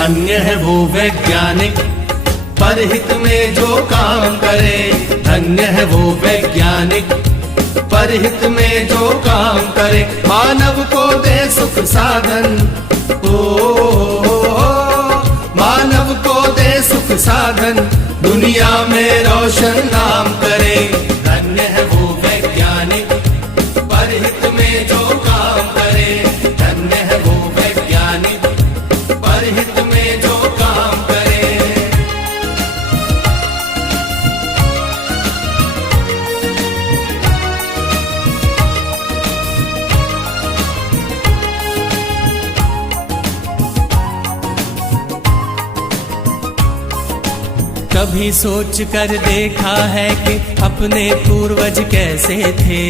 धन्य है वो वैज्ञानिक परहित में जो काम करे। धन्य है वो वैज्ञानिक परहित में जो काम करे। मानव को दे सुख साधन, मानव को दे सुख साधन, दुनिया में रोशन नाम करे। धन्य है वो वैज्ञानिक परहित में जो काम करे। धन्य है वो वैज्ञानिक परहित में जो काम करे। कभी सोच कर देखा है कि अपने पूर्वज कैसे थे।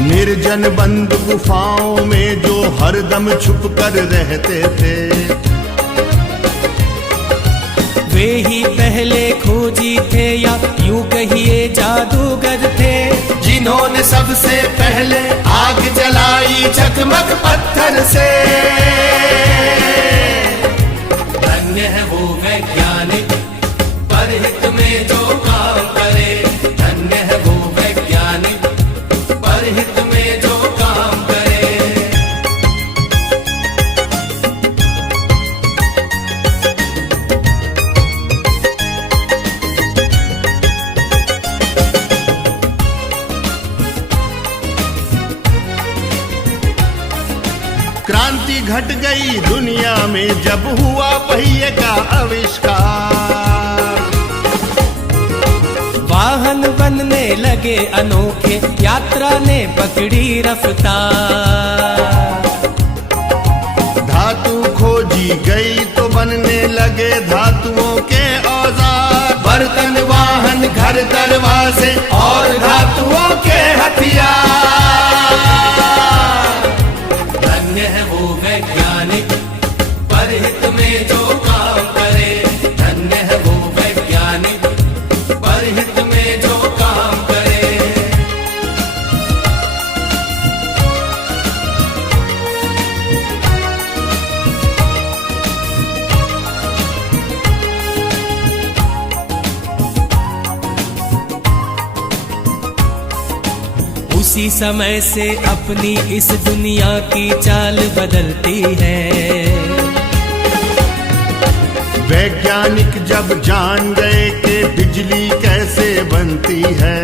निर्जन बंद गुफाओं में जो हरदम छुप कर रहते थे। वे ही पहले खोजी थे या यूं कहिए जादूगर थे, जिन्होंने सबसे पहले आग जलाई चकमक पत्थर से। धन्य है वो वैज्ञानिक परहित में जो काम करे। धन्य है वो वैज्ञानिक परहित में जो काम करे। क्रांति घट गई दुनिया में जब हुआ पहिए का आविष्कार। वाहन बनने लगे अनोखे, यात्रा ने पकड़ी रफ्तार। धातु खोजी गई तो बनने लगे धातुओं के औजार। बर्तन वाहन घर दरवाजे और धातुओं के हथियार। धन्य है वो वैज्ञानिक परहित में जो काम करे। धन्य है वो वैज्ञानिक परहित में जो काम करे। उसी समय से अपनी इस दुनिया की चाल बदलती है। वैज्ञानिक जब जान गए कि बिजली कैसे बनती है।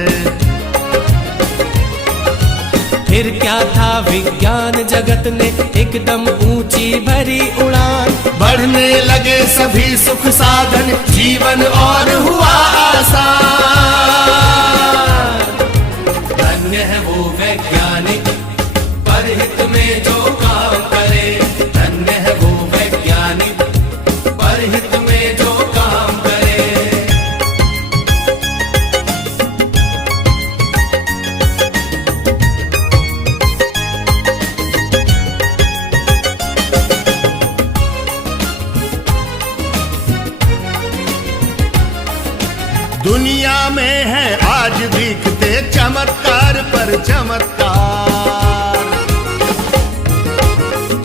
फिर क्या था विज्ञान जगत ने एकदम ऊंची भरी उड़ान। बढ़ने लगे सभी सुख साधन, जीवन और हुआ आसान। धन्य है वो वैज्ञानिक परहित में जो काम करे। धन्य है वो वैज्ञानिक परहित में जो काम करे। दुनिया में है आज दिखते चमत्कार पर चमत्कार।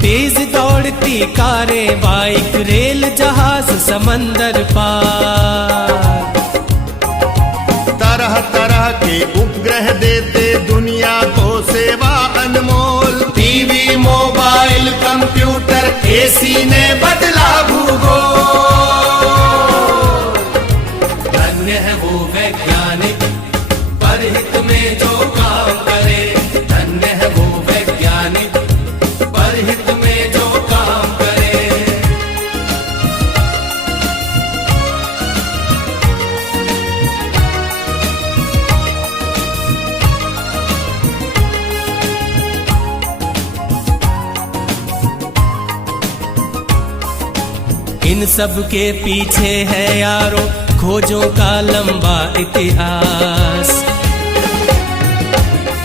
तेज दौड़ती कारें, बाइक, रेल, जहाज, समंदर पार। तरह तरह के उपग्रह देते दुनिया को सेवा अनमोल। टीवी, मोबाइल, कंप्यूटर, एसी ने बदला भूगोल। धन्य है वो वैज्ञानिक परहित में जो काम करे। धन्य है वो वैज्ञानिक परहित में जो काम करे। इन सब के पीछे है यारो खोजों का लंबा इतिहास।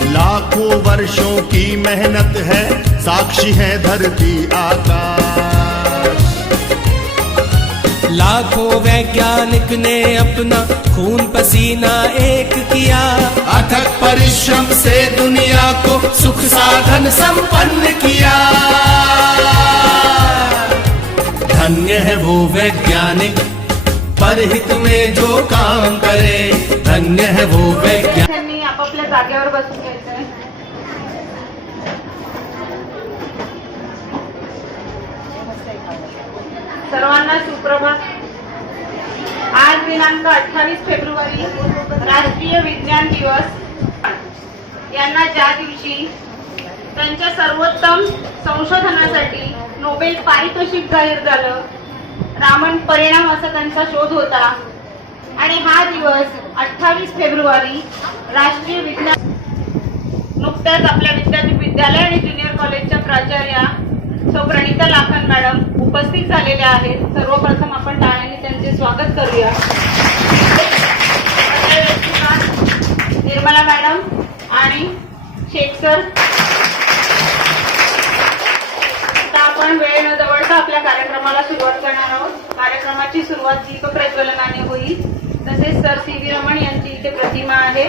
लाखों वर्षों की मेहनत है, साक्षी है धरती आकाश। लाखों वैज्ञानिक ने अपना खून पसीना एक किया। अथक परिश्रम से दुनिया को सुख साधन संपन्न किया। वो वैज्ञानिक परहित में जो काम करे, धन्य है वो वैज्ञानिक। त्यांनी आपापल्या जागेवर बसून घ्यायचंय. सर्वांना सुप्रभात. आज दिनांक 28 फेब्रुवारी राष्ट्रीय विज्ञान दिवस. यांना ज्या दिवशी त्यांच्या सर्वोत्तम संशोधनासाठी नोबेल पारितोषिक जाहीर झालं, रामन परिणाम असा त्यांचा शोध होता, आणि हा दिवस 28 फेब्रुवारी राष्ट्रीय विज्ञान. नुकत्याच आपल्या विद्यापीठ विद्यालय आणि ज्युनियर कॉलेजच्या प्राचार्या सौ प्रणिता लाखन मॅडम उपस्थित झालेल्या आहेत. सर्वप्रथम आपण टाळ्यांनी त्यांचे स्वागत करूया. निर्मला मॅडम आणि शेख सर. आता आपण वेळ न दवडता आपल्या कार्यक्रमाला सुरुवात करणार आहोत. कार्यक्रमाची सुरुवात दीपप्रज्वलनाने होईल. तसेच सर सी व्ही रमण यांची इथे प्रतिमा आहे,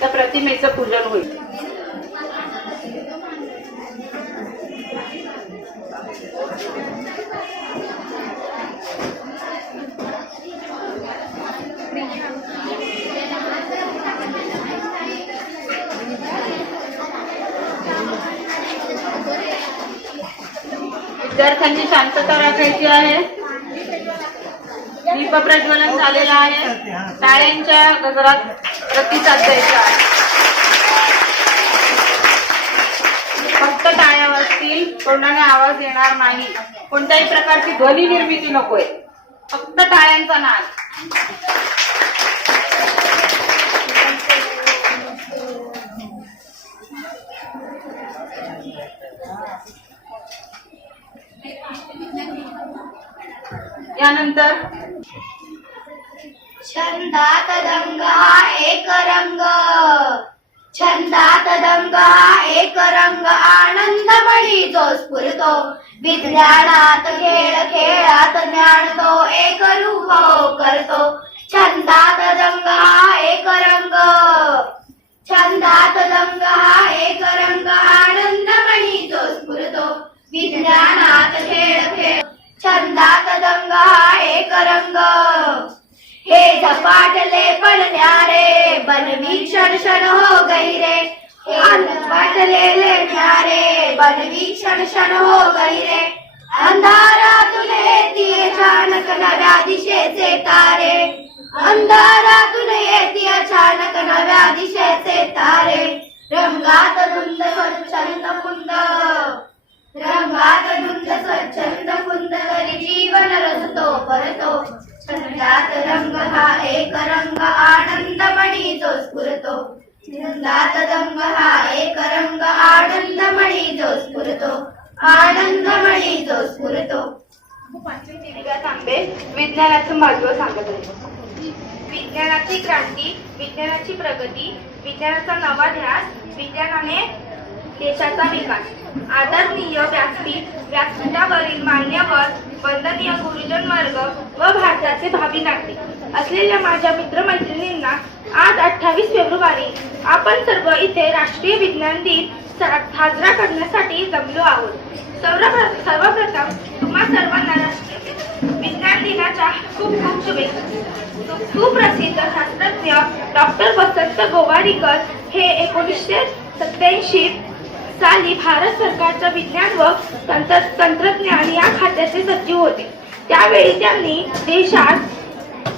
त्या प्रतिमेचं पूजन होईल. विद्यार्थ्यांची शांतता राखायची आहे. दीपप्रज्वलन झालेलं आहे. टाळ्यांच्या गजरात प्रतिसाद द्यायचा आहे. फक्त टाळ्या वाजतील, तोंडाने आवाज येणार नाही. कोणत्याही प्रकारची ध्वनी निर्मिती नकोय, फक्त टाळ्यांचा नाद. यानंतर छंदात दंग हा एक रंग, छंदात दंग हा एक रंग, आनंदमयी जो स्फुरतो, विज्ञानात खेळ खेळात ज्ञान तो एक रूप करतो. छंदात दंग हा एक रंग, छंदात दंग हा एक रंग, आनंदमयी जो स्फुरतो, विज्ञानात खेळ खेळ. छंदात दंग हा एक रंग, हे झपाटले पण न्यारे, बनवी क्षण क्षण हो गई रे. झपाटलेले न्यारे, बनवी क्षण क्षण हो गई रे. अंधारातून येती अचानक नव्या दिशेचे तारे, अंधारातून येती अचानक नव्या दिशेचे तारे. रंगात धुंद स्वच्छंद कुंद, रंगात धुंद स्वच्छंद कुंद, तरी जीवन रसतो परतो. छंदात रंग हा एक रंग, आनंदमणी जो स्फुरतो. छंदात रंग हा एक रंग, आनंदमणी जो स्फुरतो, आनंदमणी जो स्फुरतो. दिव्या तांबे विज्ञानाचं महत्व सांगत आहे. विज्ञानाची क्रांती, विज्ञानाची प्रगती, विज्ञानाचा नवा ध्यास, विज्ञानाने देशाचा विकास. आदरणीय व्यासपीठ, व्यासपीठावरील मान्यवर, वंदनीय गुरुजन वर्ग व भारताचे भावी नागरिक असलेल्या माझ्या मित्रमैत्रिणींना, आज 28 फेब्रुवारी आपण सर्व इथे राष्ट्रीय विज्ञान दिन साजरा करण्यासाठी जमलो आहोत. सर्वप्रथम तुम्हा सर्वांना राष्ट्रीय विज्ञान दिनाच्या खूप खूप शुभेच्छा. सुप्रसिद्ध शास्त्रज्ञ डॉक्टर वसंत गोवारीकर हे 1987 साली भारत सरकारच्या विज्ञान व तंत्रज्ञान या खात्याचे सचिव होते. त्यावेळी त्यांनी देशात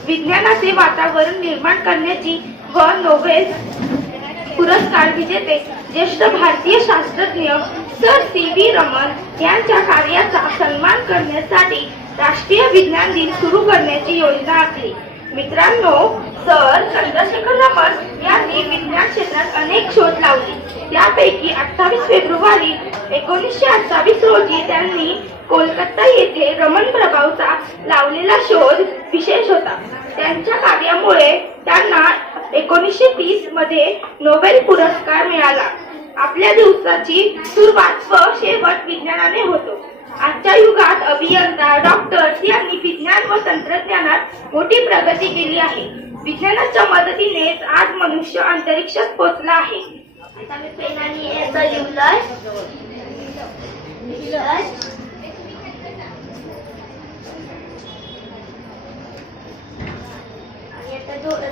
विज्ञानाचे वातावरण निर्माण करण्याची व नोबेल पुरस्कार विजेते ज्येष्ठ भारतीय शास्त्रज्ञ सर सी व्ही रमण यांच्या कार्याचा सन्मान करण्यासाठी राष्ट्रीय विज्ञान दिन सुरू करण्याची योजना आखली. मित्रांनो, सर चंद्रशेखर रमण यांनी विज्ञान क्षेत्रात अनेक शोध लावले. त्यापैकी 28 फेब्रुवारी 1928 रोजी त्यांनी कोलकाता येथे रमण प्रभावचा लावलेला शोध विशेष होता. त्यांच्या कार्यामुळे त्यांना 1930 मध्ये नोबेल पुरस्कार मिळाला. आपल्या दिवसाची सुरुवात व शेवट विज्ञानाने होतो. आजच्या युगात अभियंता, डॉक्टर्स यांनी विज्ञान व तंत्रज्ञानात मोठी प्रगती केली आहे. विज्ञानाच्या मदतीनेच आज मनुष्य अंतरिक्षात पोहोचला आहे. आता मी पेनाने याचं लिहिलंय.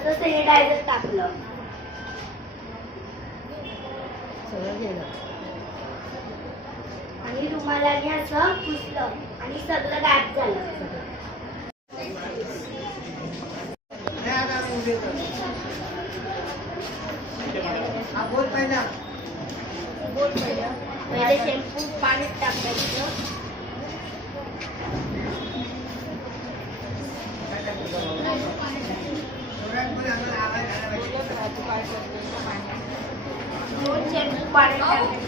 थोडंसं सॅनिटायझर टाकलं आणि रुमालाने असं पुसलं आणि सगळं गायब झालं. पहिले शॅम्पू पाण्यात टाकायचं. दोन शॅम्पू पाण्यात टाकायचे.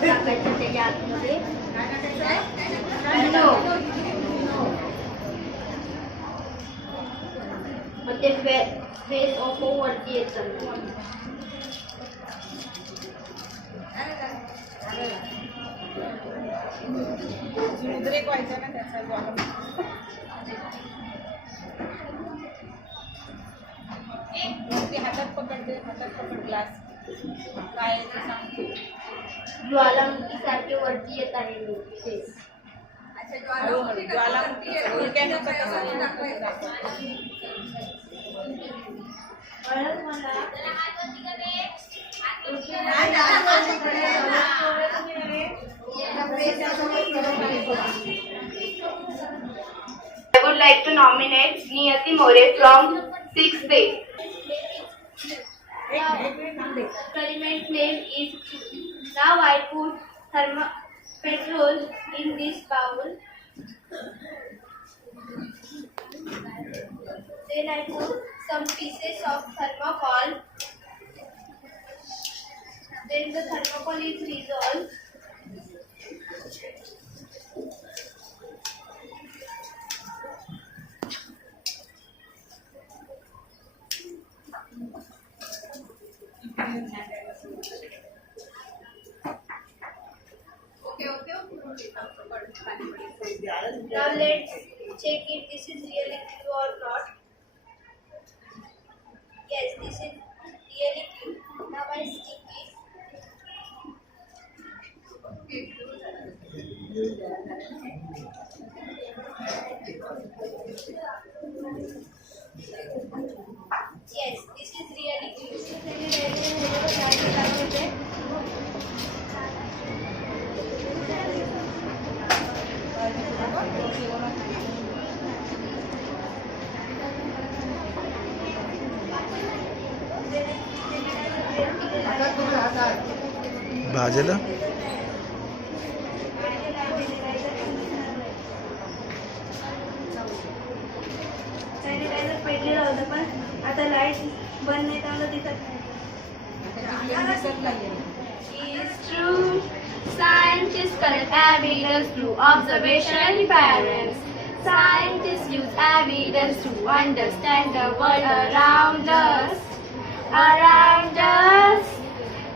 टाकायचं त्याच्या आतमध्ये. मग ते फेस ऑफ वरती येतं. उद्रेक व्हायचा ना त्याचा हातात पकड ग्लास काय आहे ते सांग. ज्वालामुखीसारखे वरती येत आहे face. Jwalamukhi उलट्यानं I would like to nominate Niyati More from 6th day. Experiment name is. Now I put petrol in this bowl. Then I put some pieces of thermocol. Then the thermocol is dissolved. Now let's check if this is really true or not. Yes, this is really true. Now I stick it. Yes, this is really true. भाजलं sanitiser पेटलेलं होतं पण आता light बंद नाही त्यामुळे दिसत नाही. Is true. Scientists collect evidence through observation and experiments. Scientists use evidence to understand the world around us. Around us.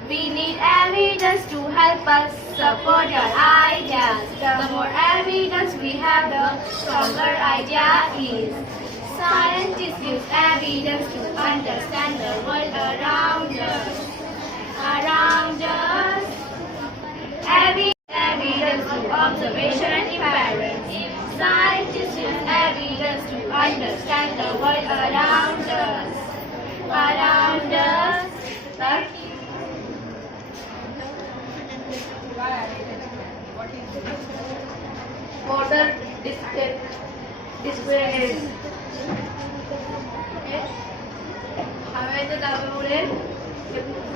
We need evidence to help us support our ideas. The more evidence we have, the stronger idea is. Scientists use evidence to understand the world around us. Around us. Evidence through observation and experiments. Scientists use evidence to understand the world around us. Around us. Water display. हवेच्या दाबामुळे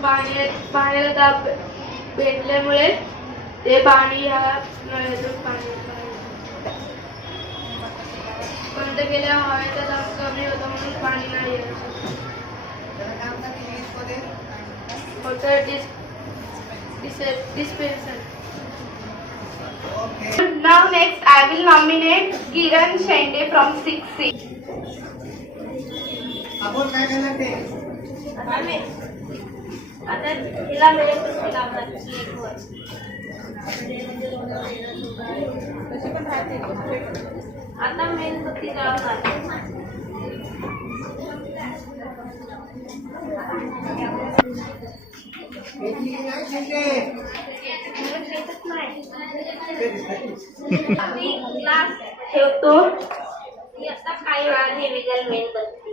पाण्याला दाब भेटल्यामुळे ते पाणी ह्या नळ्यातून पाणी बंद केल्या हवेचा दाब कमी होता म्हणून पाणी नाही येत. Dispenser. Now next I will nominate Kiran Shende from 6C. आता हिला मेणबत्ती लावतात प्लेटवर. आता मेणबत्ती लावतात. आम्ही क्लास ठेवतो. आता काही वेळाने विजल मेणबत्ती.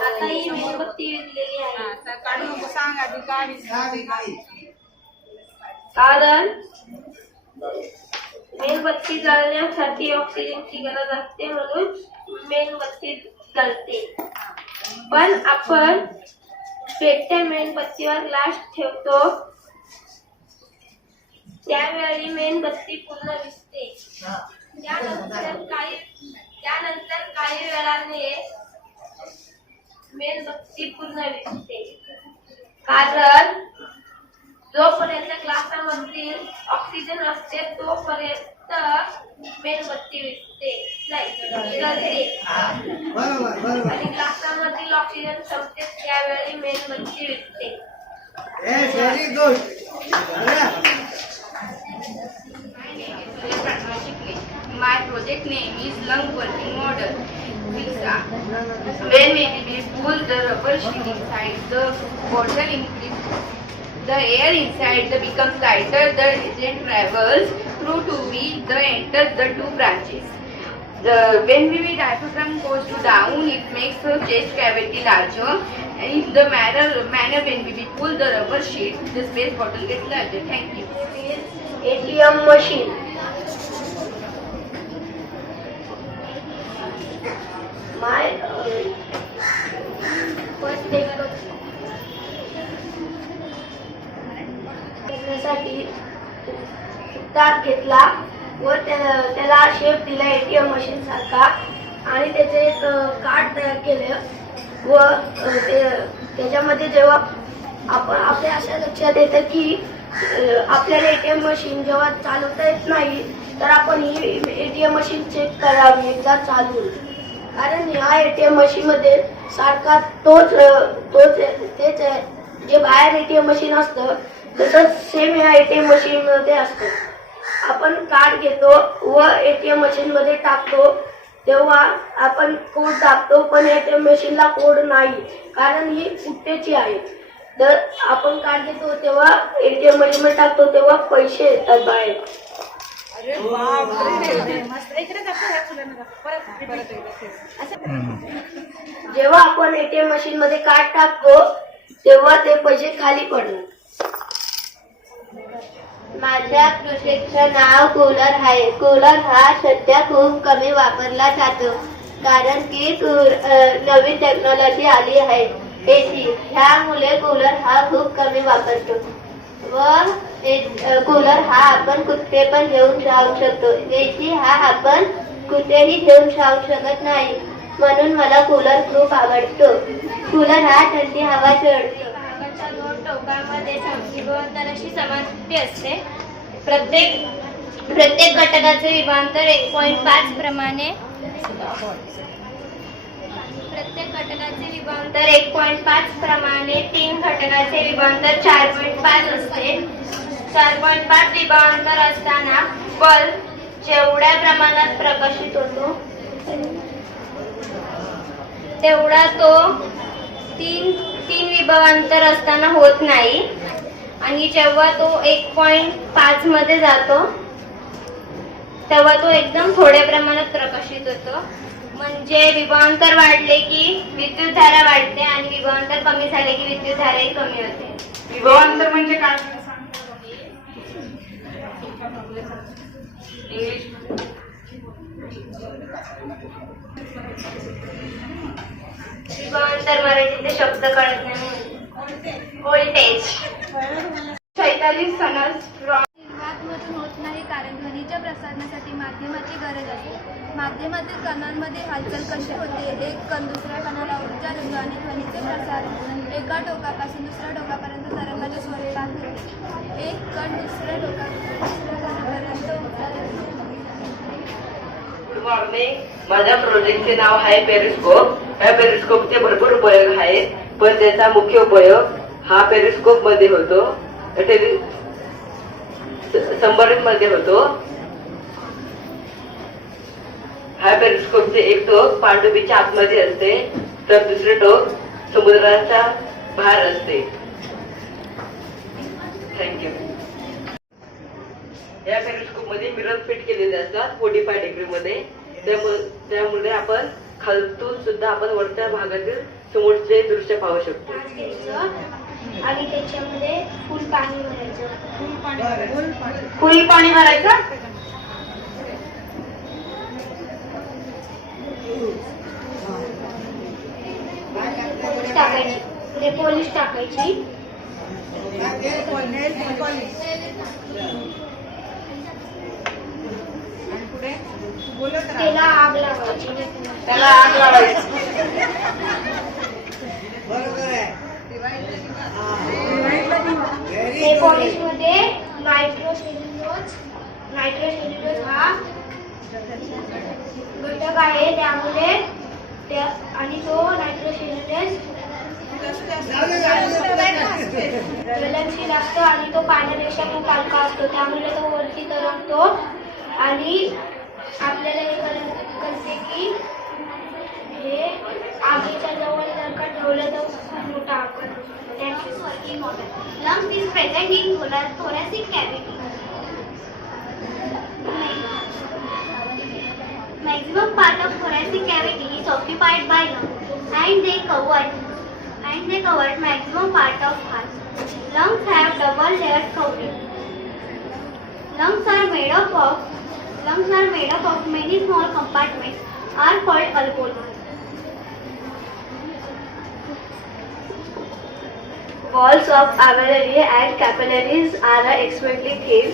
आता ही मेणबत्ती विजलेली आहे. आता काढू नको, सांग आधी काढ. कारण मेणबत्ती जळण्यासाठी ऑक्सिजनची गरज असते, म्हणून मेणबत्ती जळते. पण आपण पेटत्या मेणबत्तीवर ग्लास ठेवतो त्यावेळी मेणबत्ती पूर्ण विझते. त्यानंतर काही वेळाने मेणबत्ती पूर्ण विझते. कारण जोपर्यंत ग्लासामधील ऑक्सिजन असते तोपर्यंत मेणबत्ती विझते नाही जळते. आणि ग्लासामधील ऑक्सिजन संपते त्यावेळी मेणबत्ती विझते. My project name is lung working model. When we pull the rubber sheet inside the bottle, the air inside becomes lighter. The agent travels through tubes. The enters the two branches. When the diaphragm goes to down, it makes the chest cavity larger. And in the manner when we pull the rubber sheet, the space bottle gets larger. Thank you. ATM machine. My first करण्यासाठी तार घेतला व त्याला shape दिला ATM machine सारखा आणि त्याचे एक कार्ड तयार केले व त्याच्यामध्ये जेव्हा आपण आपल्या अशा लक्षात येतं की आपल्याला एटीएम मशीन जेव्हा चालवता येत नाही तर आपण ही एटीएम मशीन चेक करावी एकदा चालवून. कारण ह्या एटीएम मशीन मध्ये सारखा तेच आहे जे बाहेर एटीएम मशीन असतं तसंच सेम ह्या एटीएम मशीन मध्ये असतं. आपण कार्ड घेतो व एटीएम मशीन मध्ये टाकतो तेव्हा आपण कोड टाकतो पण एटीएम मशीनला कोड नाही कारण ही पुट्टेची आहे. तर आपण कार्ड घेतो तेव्हा एटीएम मशीन मध्ये टाकतो तेव्हा पैसे येतात बाहेर. अरे बापरे, मस्त. इकडे दाखव, ह्या फुलांना दाखव. परत एकदा. जेव्हा आपण एटीएम मशीन मध्ये कार्ड टाकतो तेव्हा ते पैसे खाली पडतात. माझ्या प्रोजेक्टचं नाव कूलर आहे. कूलर हा सध्या खूप कमी वापरला जातो कारण की नवीन टेक्नॉलॉजी आली आहे एसी. ह्यामुळे कूलर हा खूप कमी वापरतो व कूलर हा आपण कुठे पण घेऊन जाऊ शकतो. एसी हा आपण कुठेही घेऊन जाऊ शकत नाही म्हणून मला कूलर खूप आवडतो. कूलर हा थंडी हवा सोडतो. भागाच्या दोन टोकामध्ये विभागांतराशी समानते असते. प्रत्येक घटकाचे विभागांतर 1.5 प्रमाणे 3 घटकाचे विभागांतर 4.5 असते. 4.5 विभागांतर असताना बल्ब जेवढ्या प्रमाणात प्रकाशित होतो तेवढा तो 3 विभागांतर असताना होत नाही आणि जेव्हा तो 1.5 मध्ये जातो तेव्हा तो एकदम थोड्या प्रमाणात प्रकाशित होतो. म्हणजे विभागांतर वाढले की विद्युतधारा वाढते आणि विभागांतर कमी झाले की विद्युतधाराही कमी होते. विभवांतर म्हणजे काय इंग्लिश? विभागांतर मराठीचे शब्द कळत नाही. व्होल्टेज. चैताली सनस वादमधून होत नाही कारण ध्वनीच्या प्रसारणासाठी माध्यमाची गरज असते. माध्यमातील कणांमध्ये हालचाल कशी होते? एक कण दुसऱ्या कणाला ऊर्जा देतो आणि ध्वनीचे प्रसार एका टोकापासून दुसऱ्या टोकापर्यंत तरंगाच्या स्वरूपात होते. एक कण दुसऱ्या कणापर्यंत ऊर्जा देतो. Good morning. माझ्या प्रोजेक्टचे नाव आहे पेरिस्कोप. या पेरिस्कोपचे भरपूर उपयोग आहेत पण त्याचा मुख्य उपयोग हा पेरिस्कोप मध्ये होतो. संबरित मध्ये होतो. हा पेरिस्कोपचे एक टोक पांडुबीच्या आतमध्ये असते तर दुसरे टोक समुद्राचा भार असते. थँक्यू. या पेरिस्कोप मध्ये मिरर फिट केलेले असतात 45 डिग्री मध्ये. त्यामुळे आपण खालतून सुद्धा आपण वरच्या भागातील समोरचे दृश्य पाहू शकतो. आणि त्याच्यामध्ये फुल पाणी भरायचं. फुल पाणी भरायचं. टाकायची पुढे पॉलिश टाकायची. त्याला आग लावायची. त्याला आग लावायची. हे पॉलिश मध्ये नायट्रोसेल्युलोज हा घटक आहे. त्यामुळे आणि तो नायट्रोसेल्युलोज ज्वलनशील असतो आणि तो पाण्यापेक्षा खूप हलका असतो. त्यामुळे तो वरती तरंगतो आणि आपल्याला हे कळते की हे आगीच्या जवळ जर का ठेवलं तर खूप मोठा आग करतो. Lungs is present in thoracic cavity. Maximum part of thoracic cavity is occupied by lungs, and they cover maximum part of heart. Lungs have double layered coating. Lungs are made up of many small compartments, are called alveoli. Walls of alveoli and capillaries are extremely thin.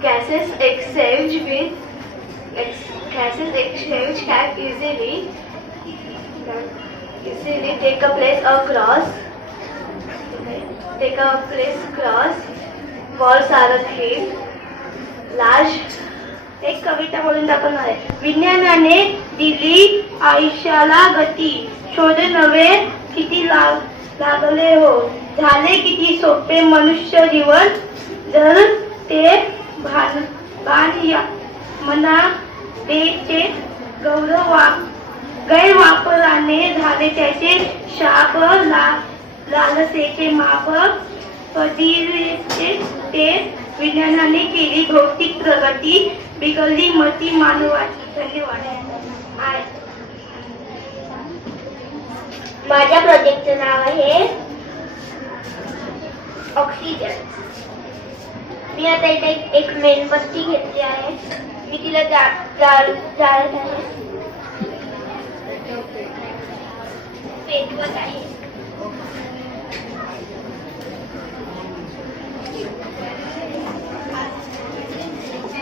Gases exchange can easily take a place across. Walls are thin. Large. एक कविता बोलून दाखवणार आहे. विज्ञानाने दिली आयुष्याला गती, शोध नवे किती लागले हो, झाले किती सोपे मनुष्य जीवन, जर ते मना देचे गैरवापराने झाले त्याचे शाप, लालसेचे माप पदिरेचे ते. विज्ञानाने केली भौतिक प्रगती, बिघडली मती मानवाची. धन्यवाद. माझ्या प्रोजेक्टचं नाव आहे ऑक्सिजन. मी आता इथे एक मेणबत्ती घेतली आहे. मी तिला जाळत आहे, पेटवत आहे.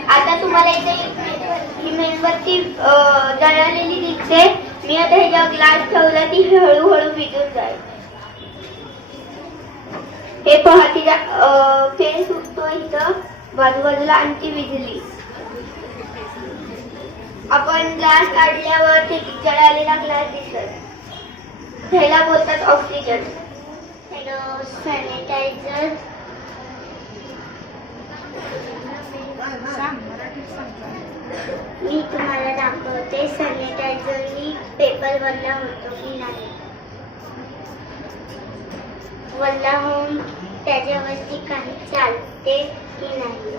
आता तुम्हाला इथे ही मेणबत्ती जळालेली दिसते. मी आता ह्याच्या ग्लास ठेवला, ती हळूहळू विजून जाईल. हे पहा, तिला फेस उठतो इथं बाजूबाजूला आणि ती विजली. आपण ग्लास काढल्यावर ते जळालेला ग्लास दिसत. ह्याला बोलतात ऑक्सिजन. Hello, sanitiser. मी तुम्हाला दाखवते सॅनिटायझरनी पेपर वल्ला होतो की नाही. वल्ला होऊन त्याच्यावरती काही चालते की नाही.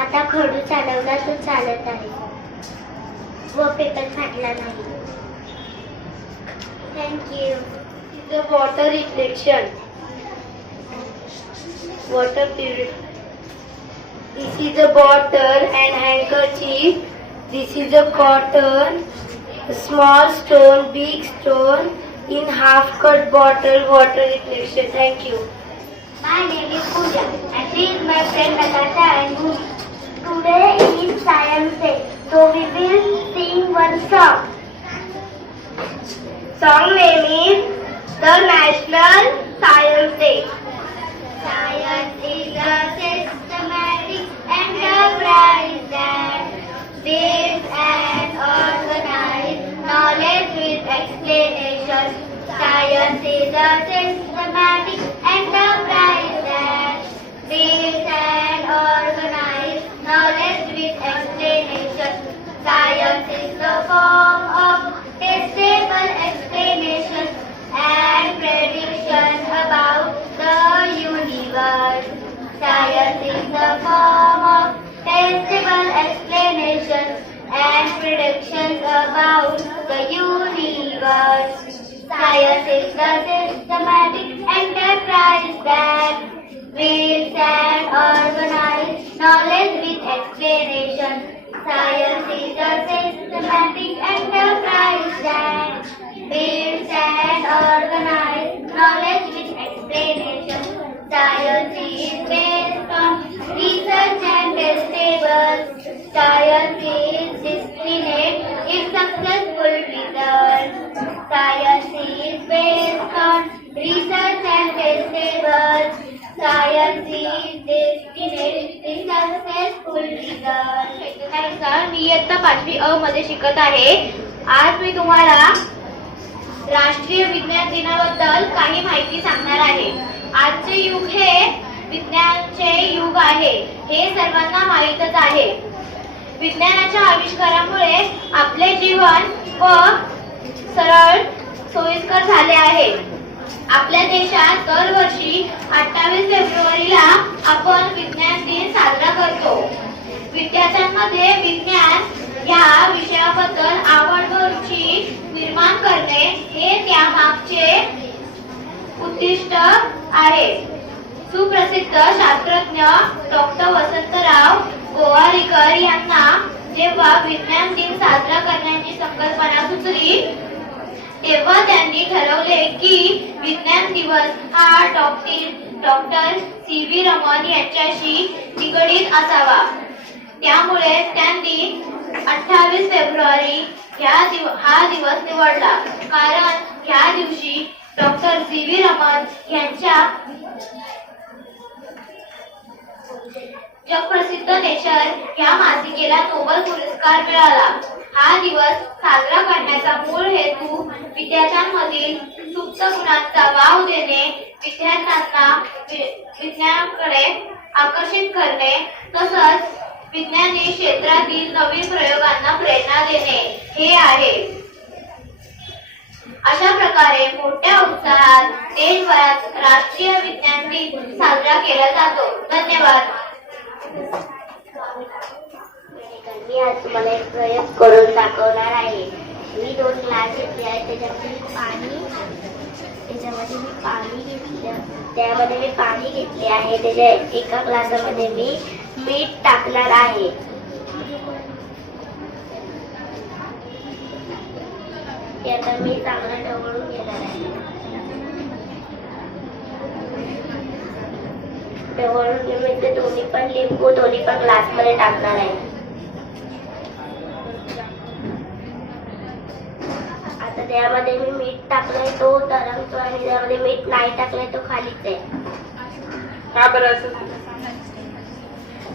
आता खडू चालवला तो चालत आहे व पेपर फाटला नाही. Thank you. The water reflection. Water purifier. This is a bottle and handkerchief. This is a cotton, a small stone, big stone in half cut bottle. Water reflection. Thank you. My name is Pooja and she is my friend Natasha and Bhumi. Today is Science Day, so we will sing one song. Song name is the National Science Day. Science is a systematic enterprise that builds and organizes knowledge with explanation. Science is a systematic enterprise that builds and organizes knowledge with explanation. universe. Science is the systematic enterprise that builds and organizes knowledge with explanation. Science is the systematic enterprise that builds and organizes knowledge with explanation. Science is based on research and testables. Science is discriminate in successful results. Science is based on research and testables. Science is discriminate in successful results. Sir, मी इयत्ता 5वी अ मध्ये शिकत आहे. आज मी तुम्हाला राष्ट्रीय विज्ञान दिनाबद्दल काही माहिती सांगणार आहे. आजचे युग हे विज्ञानाचे युग आहे, हे सर्वांना माहीतच आहे. विज्ञानाच्या आविष्कारामुळे आपले जीवन व सरळ सोयीस्कर झाले आहे. आपल्या देशात दरवर्षी 28 फेब्रुवारीला आपण विज्ञान दिन साजरा करतो. विद्यार्थ्यांमध्ये विज्ञान या विषयाबद्दल आवड व रुची निर्माण करणे हे त्यामागचे उद्दिष्ट आहे. सुप्रसिद्ध शास्त्रज्ञ डॉक्टर वसंतराव गोवारीकर यांना जेव्हा विज्ञान दिन साजरा करण्याची संकल्पना सुचली तेव्हा त्यांनी ठरवले की विज्ञान दिवस हा डॉक्टर C.V. रमन यांच्याशी निगडीत असावा. त्यामुळे त्यांनी 28 फेब्रुवारी हा दिवस निवडला, कारण ह्या दिवशी डॉक्टर C.V. रमन यांच्या जगप्रसिद्ध नेचर या मासिकेला नोबेल पुरस्कार मिळाला. हा दिवस साजरा करण्याचा मूळ हेतू विद्यार्थ्यांमधील सुप्त गुणांचा वाव देणे, विद्यार्थ्यांना विज्ञानाकडे आकर्षित करणे, तसंच विज्ञानी क्षेत्रातील नवीन प्रयोगांना प्रेरणा देणे हे आहे. अशा प्रकारे मोठ्या उत्साहात देशभरात राष्ट्रीय विज्ञान दिन साजरा केला जातो. धन्यवाद. मी आज तुम्हाला एक प्रयोग करून दाखवणार आहे. मी 2 ग्लास घेतले आहेत, त्याच्यामध्ये मी पाणी घेतले आहे. त्याच्या एका ग्लासामध्ये मी मीठ टाकणार आहे. ते आता मी चांगलं ढवळून घेणार आहे. ढवळून घेऊन ते दोन्ही पण ग्लास मध्ये टाकणार आहे. आता त्यामध्ये मी मीठ टाकलंय, तो तरंगतो, आणि त्यामध्ये मीठ नाही टाकलंय, तो खालीच आहे. का बरं असं?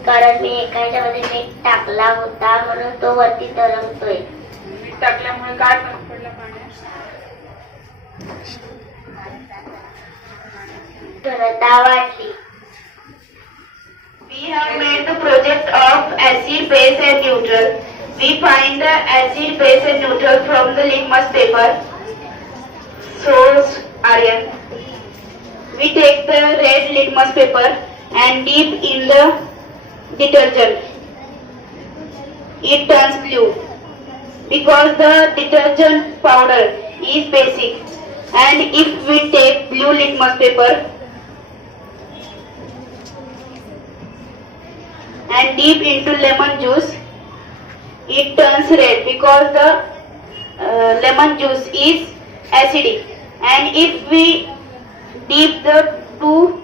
कारण मी एका ह्याच्यामध्ये मीठ टाकला होता म्हणून तो वरती तरंगतोय. मीठ टाकल्यामुळे काय फरक पडला पाण्यात? घनता वाढली. We have made the project of acid, base and neutral. We find the acid, base and neutral from the litmus paper. Source iron. We take the red litmus paper and dip in the detergent. It turns blue because the detergent powder is basic. And if we take blue litmus paper and dip into lemon juice, it turns red because the lemon juice is acidic. And if we dip the two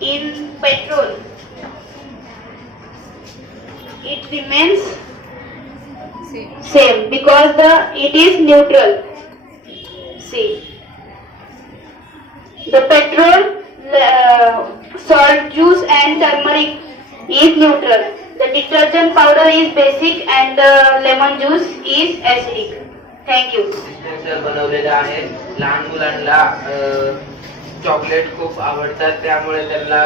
in petrol, it remains same because it is neutral. See, the petrol, salt, juice and turmeric is neutral. The detergent powder is basic and the lemon juice is acidic. Thank you. Dispenser बनवलेलं आहे. लहान मुलांना chocolate खूप आवडतात, त्यामुळे त्यांना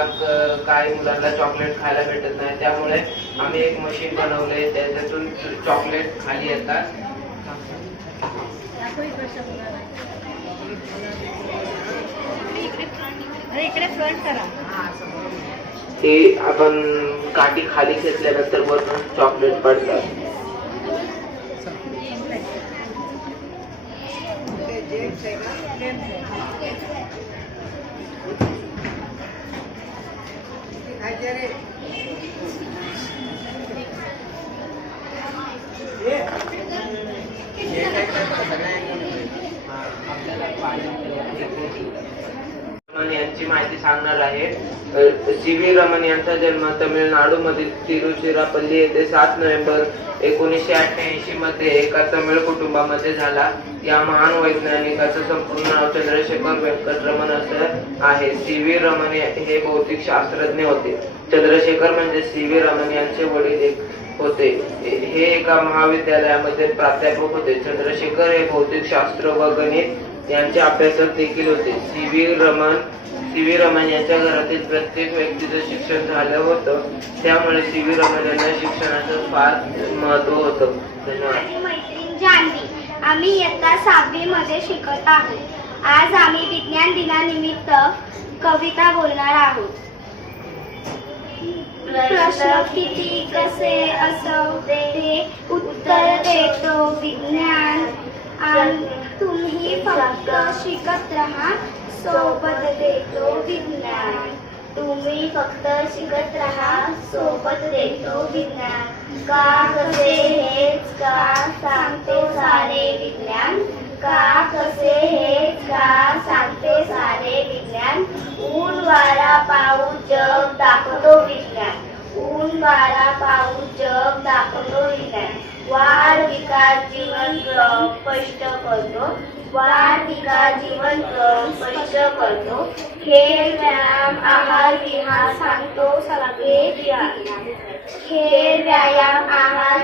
काही मुलांना चॉकलेट खायला भेटत नाही. त्यामुळे आम्ही एक मशीन बनवले, त्याच्यातून चॉकलेट खाली येतात. इकडे फ्रंट करा. ते आपण काठी खाली खेचल्यानंतर वरून चॉकलेट पडतात. आहे का? लेन्थ आहे. रमन यांची माहिती सांगणार आहे. सी.व्ही. रमन यांचा जन्म तमिळनाडू मधील तिरुचिरापल्ली येथे 7 नोव्हेंबर 1988 मध्ये एका तमिळ कुटुंबामध्ये झाला. या महान वैज्ञानिकाचं संपूर्ण नाव चंद्रशेखर वेंकटरमण असं आहे. सी.व्ही. रमन हे भौतिक शास्त्रज्ञ होते. चंद्रशेखर म्हणजे सी.व्ही. रमन यांचे वडील एक होते. हे एका महाविद्यालयामध्ये प्राध्यापक होते. चंद्रशेखर हे भौतिक शास्त्र व गणित यांचे अभ्यासक देखील होते. सी.व्ही. रमन यांच्या घरातील प्रत्येक व्यक्तीचं शिक्षण झालं होतं. त्यामुळे सी.व्ही. रमन यांना शिक्षणाचं फार महत्व होतं. धन्यवाद. माझी मैत्रीण जान्हवी. आम्ही इयत्ता 6वी मध्ये शिकत आहोत. आज आम्ही विज्ञान दिनानिमित्त कविता बोलणार आहोत. प्रश्न किती कसे असो ते उत्तर देतो विज्ञान. तुम्ही फक्त शिकत राहा सोबत देतो विज्ञान. तुम्ही फक्त शिकत राहा सोबत देतो विज्ञान. का कसे हेच का सांगते सारे विज्ञान. का कसे हेच का सांगते सारे विज्ञान. ऊन वारा पाऊस जग दाखवतो विज्ञान. ऊन वारा पाऊस जग दाखवतो विज्ञान. वाढ विकास जीवनक्रम स्पष्ट करतो. वाढ विकास जीवनक्रम स्पष्ट करतो. खेळ व्यायाम आहार विहार सांगतो सगळे विज्ञान. खेळ व्यायाम आहार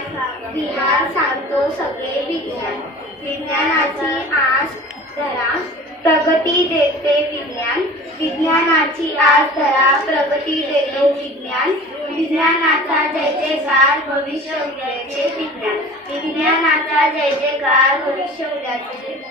विहार सांगतो सगळे विज्ञान. विज्ञानाची आस धरा प्रगती देते विज्ञान. विज्ञानाची आस धरा प्रगती देते विज्ञान. विज्ञानाचा जय जयकार भविष्य उद्याचे विज्ञान. विज्ञानाचा जय जयकार भविष्य उद्याचे विज्ञान.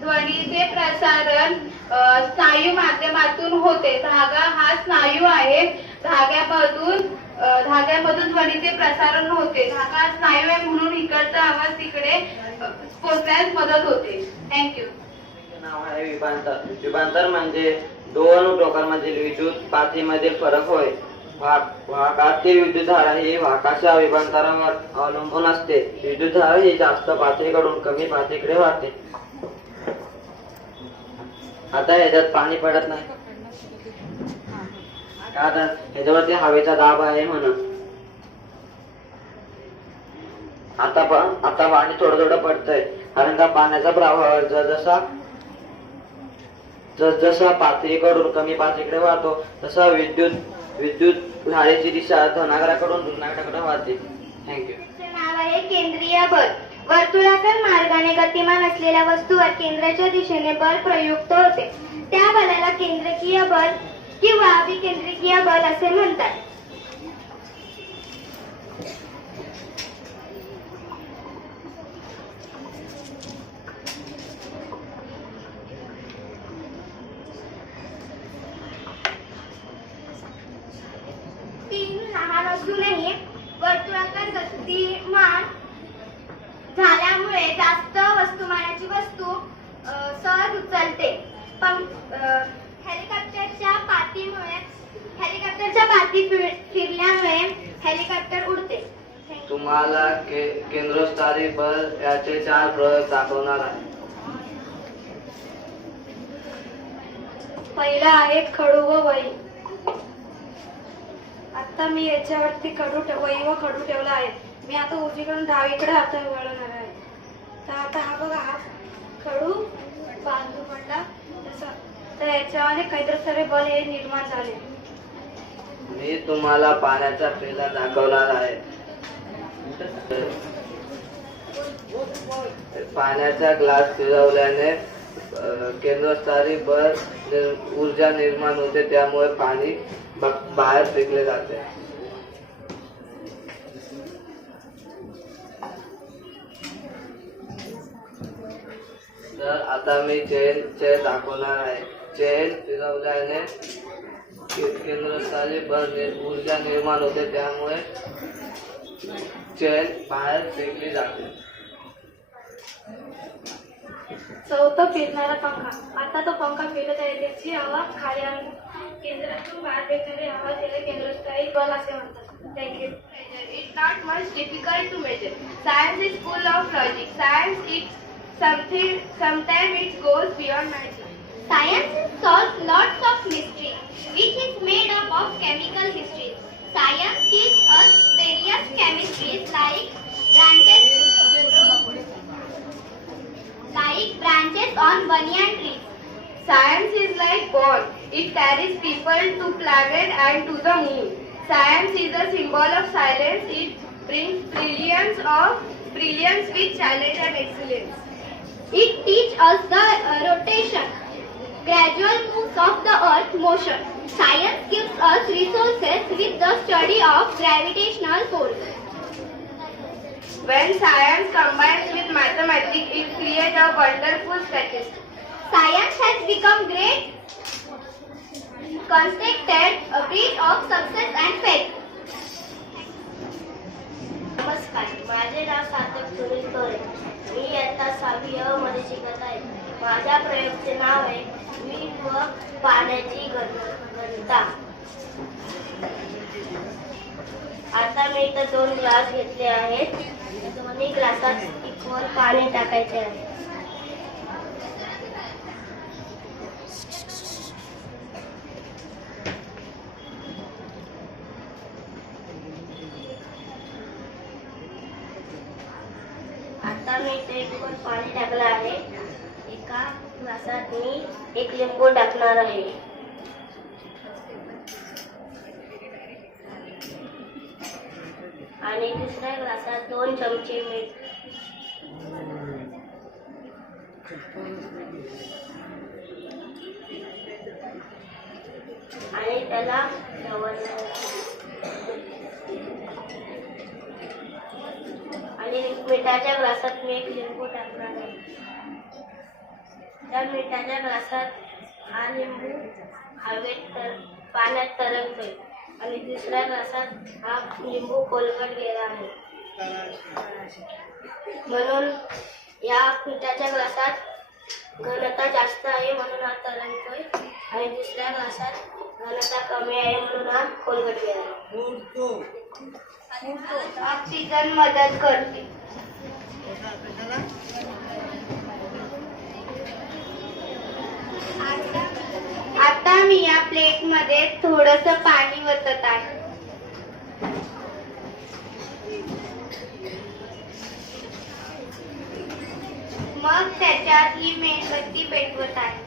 ध्वनीचे प्रसारण स्नायू माध्यमातून होते. धागा हा स्नायू आहे. धाग्यामधून ध्वनीचे प्रसारण होते. धागा स्नायू आहे म्हणून इकडचा आवाज तिकडे पोहोचण्यास मदत होते. थँक्यू. नाव आहे विभांतर. विभांतर म्हणजे दोन टोकांमधील विद्युत पातळीमधील फरक होय. वाहकातील विद्युतधारा ही वाहकाच्या विभांतरावर अवलंबून असते. विद्युतधारा ही जास्त पातळीकडून कमी पातळीकडे वाहते. आता ह्याच्यात पाणी पडत नाही कारण ह्याच्यावरती हवेचा दाब आहे म्हणून. आता पाणी थोडं थोडं पडतंय कारण का पाण्याचा प्रवाह जसा पातळीकडून कमी पातळीकडे वाहतो तसा विद्युत धारेची दिशा धनाकडाकडून ऋणाकडाकडे वाहते. थँक्यू. नाव आहे केंद्रीय बल. वर्तुळाकार मार्गाने गतिमान असलेल्या वस्तूवर केंद्राच्या दिशेने बल प्रयुक्त होते. त्या बलाला केंद्रकीय बल किंवा विकेंद्रकीय बल असे म्हणतात. पिन लहान असूनही वर्तुळाकार गतिमान झाल्यामुळे जास्त वस्तुमानाची वस्तू सहज उचलते. हेलिकॉप्टरच्या पाती फिरल्यामुळे हेलिकॉप्टर उडते. तुम्हाला केंद्रस्थानी बल याचे 4 प्रयोग दाखवणार आहे. पहिला आहे खडू व वही. आता मी याच्यावरती वही व खडू ठेवला आहे. मी आता उजवीकडून डावीकडे हात वळवणार आहे. तर आता हा बघा हा खडू बांधू पडला तर याच्यामध्ये काहीतरी सारे बल हे निर्माण झाले. मी तुम्हाला पाण्याचा पेला दाखवणार आहे. पाण्याचा ग्लास फिरवल्याने केंद्रस्थानी बल ऊर्जा निर्माण होते. त्यामुळे पाणी बाहेर फेकले जाते. आता मी चेन दाखवणार आहे. चेन फिरवल्याने केंद्रस्थानी ऊर्जा निर्माण होते, त्यामुळे चेन बाहेर फेकली जाते. चौथा फिरणारा पंखा. आता तो पंखा फिरत आहे, त्याची हवा खाली आणून केंद्रातून बाहेर फेकणारी हवा त्याला केंद्रस्थायी बल असे म्हणतात. Thank you. It's not much difficult to measure. Science is full of logic. Science is something. Sometimes it goes beyond magic. Science solves lots of mysteries, which is made up of chemical histories. Science teaches us various chemistries like branches on banyan trees. Science is like ball. It carries people to planet and to the moon. Science is a symbol of silence. It brings brilliance with challenge and excellence. It teaches us the rotation, gradual moves of the earth motion. Science gives us resources with the study of gravitational force. When science combines with mathematics, it creates a wonderful statistic. Science has become great, constructed a bridge of success and faith. नमस्कार, माझे नाव सार्थक सुनील तोरे. मी इयत्ता 6वी अ मध्ये शिकत आहे. माझ्या प्रयोगाचे नाव आहे मीठ व पाण्याची घनता. आता मी इथं 2 ग्लास घेतले आहेत. दोन्ही ग्लासात इक्वल पाणी टाकायचे आहे. आता मी इथे इक्वल पाणी टाकलं आहे. एका ग्लासात मी 1 लिंबू टाकणार आहे. आणि दुसऱ्या ग्लासात 2 चमचे मीठ. आणि त्याला आणि मिठाच्या ग्लासात मी 1 लिंबू टाकणार आहे. त्या मिठाच्या ग्लासात हा लिंबू पाण्यात तरंगतोय आणि दुसऱ्या ग्लासात हा लिंबू कोलगट गेला आहे. म्हणून या मिठाच्या ग्लासात घनता जास्त आहे म्हणून हा तरंगतोय आणि दुसऱ्या ग्लासात घनता कमी आहे म्हणून हा कोलगट गेला आहे. ऑक्सिजन मदत करते. आता मी या प्लेट मध्ये थोडस पाणी ओतत आहे. मग त्याच्यातली मेणबत्ती पेटवत आहे.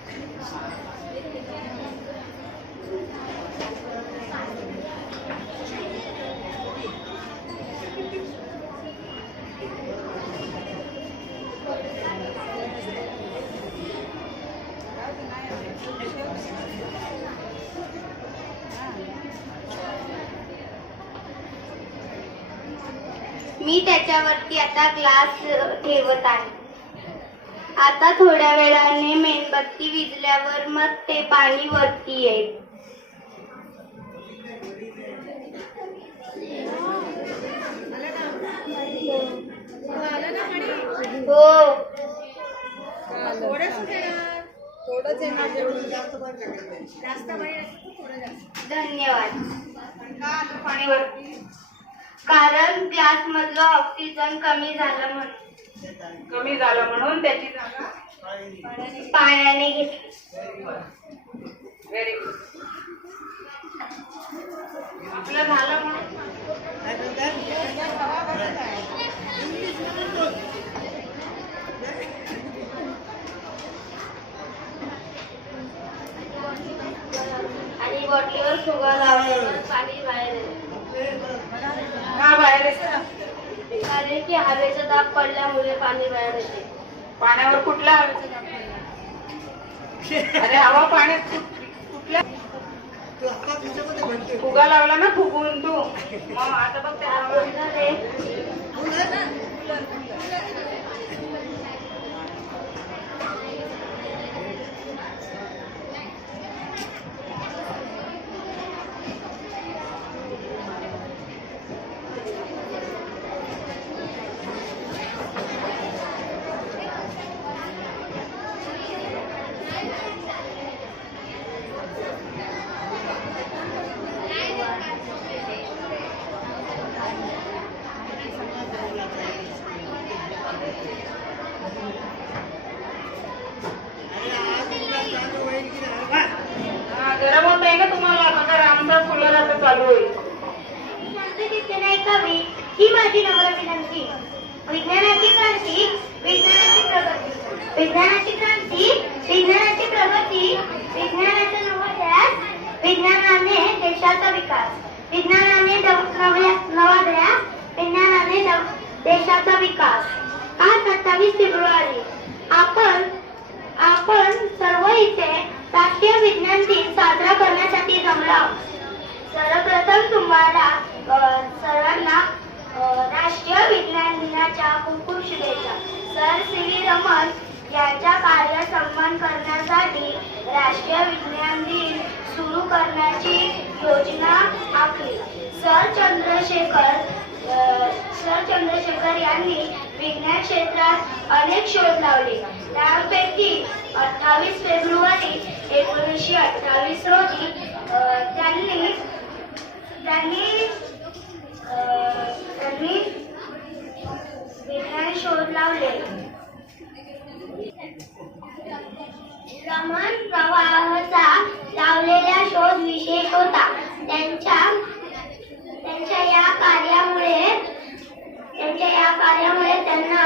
मी त्याच्यावरती आता ग्लास ठेवत आहे. आता थोड्या वेळाने मेणबत्ती विझल्यावर मग ते पाणी वरती येईल. हो, थोडंच येणार, जेवढं जास्त पाणी धन्यवाद. पाणी वरती कारण ग्लास मधलं ऑक्सिजन कमी झालं म्हणून त्याची जागा पाण्याने घेतली. Very good. आपलं झालं म्हणून आणि बॉटलीवर फुगा लावल्यावर पाणी बाहेर येते. कारण की हवेचा दाब पडल्यामुळे पाणी बाहेर येते. पाण्यावर कुठला हवेचा दाब पडला? अरे हवा पाण्यात कुठल्या फुगा लावला ना फुगून तू. मग आता बघ त्या गरम होत आहे का तुम्हाला? बघा रामदास कूलर आता चालू होईल. कवी ही माझी नम्र विनंती. विज्ञानाची क्रांती, विज्ञानाची प्रगती, विज्ञानाची क्रांती, विज्ञानाची प्रगती, विज्ञानाचा नवोदयास, विज्ञानाने देशाचा विकास, विज्ञानाने नवोदयास, विज्ञानाने देशाचा विकास. आज 28 फेब्रुवारी आपण सर्व इथे राष्ट्रीय विज्ञान दिन साजरा करण्यासाठी जमलो आहोत. सर्वप्रथम तुम्हाला सर्वांना राष्ट्रीय विज्ञान दिनाच्या खूप खूप शुभेच्छा. सर सी व्ही रमन यांच्या कार्य सन्मान करण्यासाठी राष्ट्रीय विज्ञान दिन सुरू करण्याची योजना आखली. सर चंद्रशेखर यांनी विज्ञान क्षेत्रात अनेक शोध लावले. त्यापैकी 28 फेब्रुवारी 1928 रोजी त्यांनी विज्ञान शोध लावले. रमण प्रवाहाचा लावलेला शोध विशेष होता. त्यांच्या या कार्यामुळे त्यांना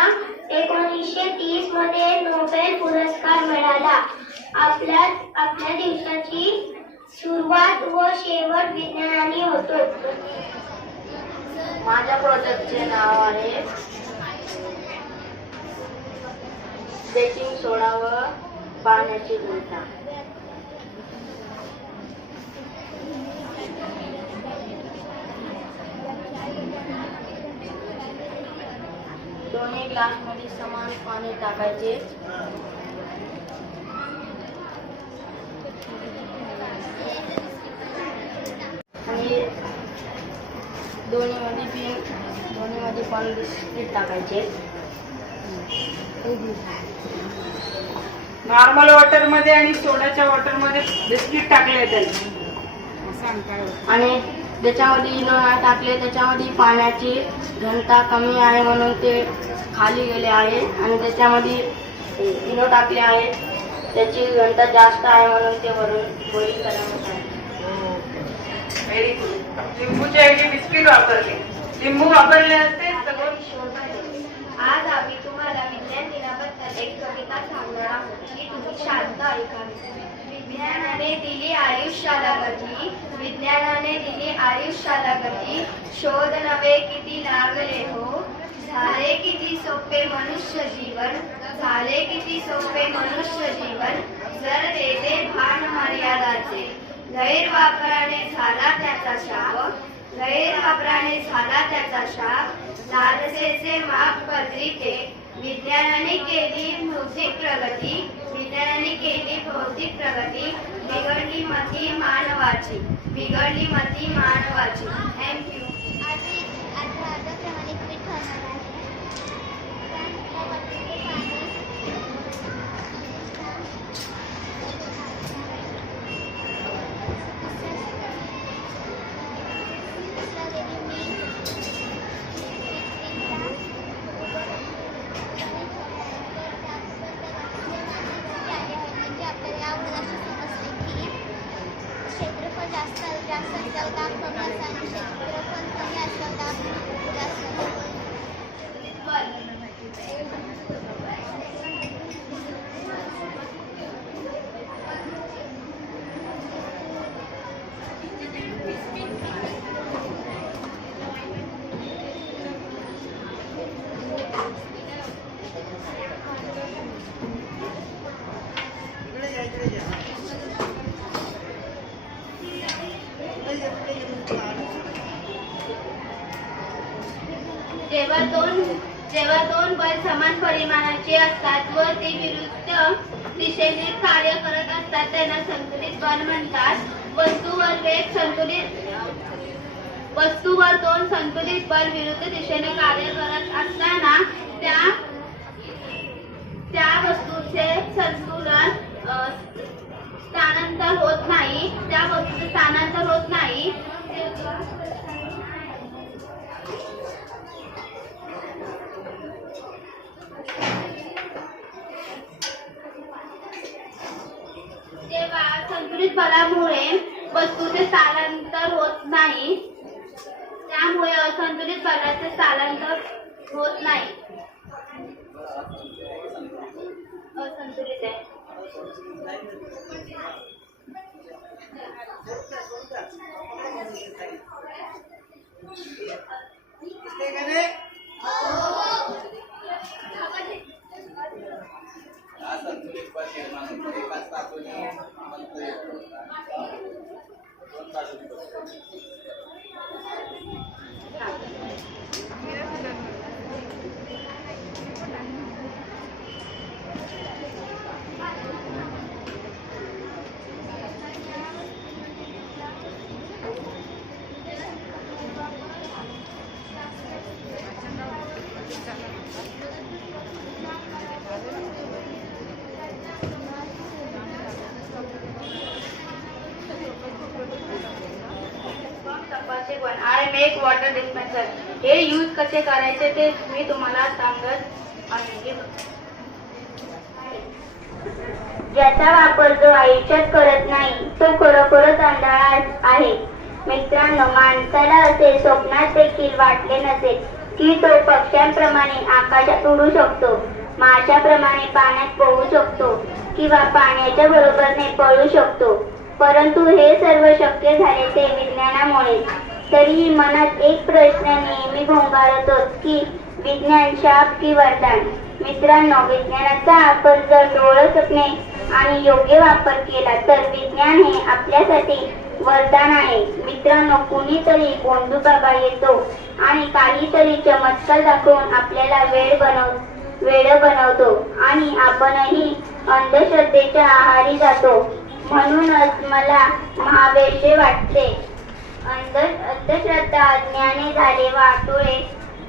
1930 मध्ये नोबेल पुरस्कार मिळाला. आपल्या दिवसाची सुरुवात व शेवट विज्ञानाने होतो. माझ्या प्रोजेक्टचे नाव आहे बेकिंग सोडा व पाण्याची घनता. दोन्ही ग्लासमध्ये समान पाणी टाकायचे. आणि दोन्हीमध्ये पण बिस्किट टाकायचे. नॉर्मल वॉटर मध्ये आणि सोडाच्या वॉटर मध्ये बिस्किट टाकले त्यांनी. आणि त्याच्यामध्ये इनो टाकले. त्याच्यामध्ये पाण्याची घनता कमी आहे म्हणून ते खाली गेले आहे. आणि त्याच्यामध्ये इनो टाकले आहे त्याची घनता जास्त आहे म्हणून ते वरून बॉईल करावं आहे. Very good. लिंबूच्या ऐवजी बिस्किट वापरले. लिंबू वापरले असते सगळं. आज आम्ही तुम्हाला विज्ञान दिनाबद्दल एक कविता सांगणार आहोत की तुम्ही शांत ऐकावी. विज्ञानाने दिली आयुष्याला गती, विज्ञानाने दिली आयुष्याला गती, शोध नवे किती लागले हो, झाले किती सोपे मनुष्य जीवन, झाले किती सोपे मनुष्य जीवन, जर देते भान मर्यादाचे, गैरवापराने झाला त्याचा शाप, गैरवापराने झाला त्याचा शाप, लालसेचे माप पदरीते, विज्ञानाने केली भौतिक प्रगती, विज्ञानाने केली भौतिक प्रगती, बिघडली मती मानवाची, बिघडली मती मानवाची. थँक्यू. क्षेत्रफळ जास्त असेल दाब कमी असेल आणि क्षेत्रफळ कमी असेल दाब जास्त जेव्हा दोन बल समान परिमाणाचे असतात व ते विरुद्ध दिशेने कार्य करत असतात त्यांना संतुलित बल म्हणतात. वस्तूवर दोन संतुलित बल विरुद्ध दिशेने कार्य करत असताना त्या वस्तूचे संतुलन स्थानांतर होत नाही. त्या वस्तूचे स्थानांतर होत नाही. असंतुलित बलामुळे वस्तूचे स्थलांतर होत नाही, त्यामुळे असंतुलित बलाचे स्थलांतर होत नाही. असंतुलित आहे. I make water dispenser. हे यूज कसे करायचे ते मी तुम्हाला सांगत आहे. ज्याचा वापर जो आयुष्यात करत नाही तो खरोखरच आंधळा आहे. मित्रांनो, माणसाला असे स्वप्नात देखील वाटले नसेल की तो पक्ष्यांप्रमाणे आकाशात उडू शकतो, माशाप्रमाणे पाण्यात पोहू शकतो किंवा पाण्याच्या बरोबरीने पळू शकतो. परंतु हे सर्व शक्य झाले ते विज्ञानामुळे. तरीही मनात एक प्रश्न नेहमी घोंगारतो की विज्ञान शाप की वरदान. मित्रांनो, विज्ञानाचा आपण जर डोळसपणे आणि योग्य वापर केला तर विज्ञान हे आपल्यासाठी वरदान आहे. मित्रांनो, कुणीतरी गोंधू बाबा येतो आणि काहीतरी चमत्कार दाखवून आपल्याला वेड बनवतो आणि आपणही अंधश्रद्धेच्या आहारी जातो. म्हणूनच मला महावेशे वाटते. अंधश्रद्धा अज्ञाने झाले वाटोळे,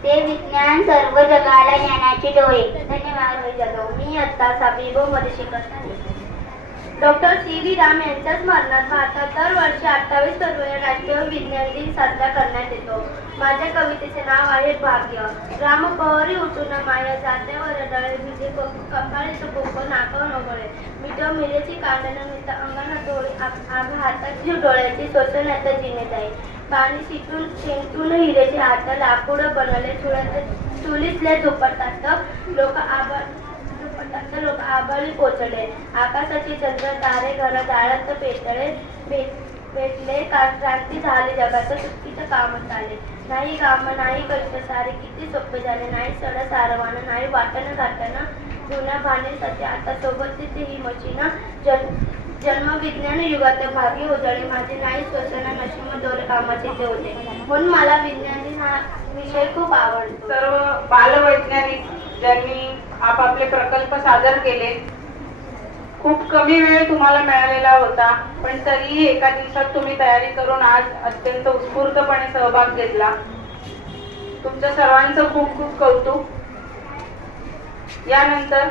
ते विज्ञान सर्व जगाला ज्ञानाचे डोळे. धन्यवाद जाधव. मी आता 7वी मध्ये शिकत आहे. डॉक्टर सी.व्ही. राम यांच्या स्मरणात भारतात दरवर्षी 28 फेब्रुवारी राष्ट्रीय विज्ञान दिन साजरा करण्यात येतो. माझ्या कवितेचे नाव आहे भाग्य. राम पहरी उठून माया जात्यावर डळे, मिठे कपाळीचं कोकण नाकावर नवळे, मिठ मिरेची कांडण मिठ अंगणात डोळे, हाताची डोळ्याची शोषणात जिनेत आहे. पाणी शिंटून हिरेचे हात, लाकूड बनवले चुलीतले झोपडतात लोक आभाळी पोचले. आकाशाची चंद्र तारे घर जाळत पेटले. क्रांती झाली जगाचं चुकीचं काम चालले. नाही काम नाही कष्ट सारे किती सोपे झाले. नाही सड सारवान नाही वाटण घाटणं जुन्या भांडीसाठी आता सोबतच ही मशीन. जन्म विज्ञान युगात भागी उजळले माझे. नाही श्वसन नशीम दोर कामाचे ते होते. म्हणून मला विज्ञान हा विषय खूप आवडतो. सर्व बालवैज्ञानिक ज्यांनी आपापले प्रकल्प सादर केले. खूप कमी वेळ तुम्हाला मिळालेला होता, पण तरीही एका दिवसात तुम्ही तयारी करून आज अत्यंत उत्स्फूर्तपणे सहभाग घेतला. तुमच्या सर्वांचं खूप खूप कौतुक. यानंतर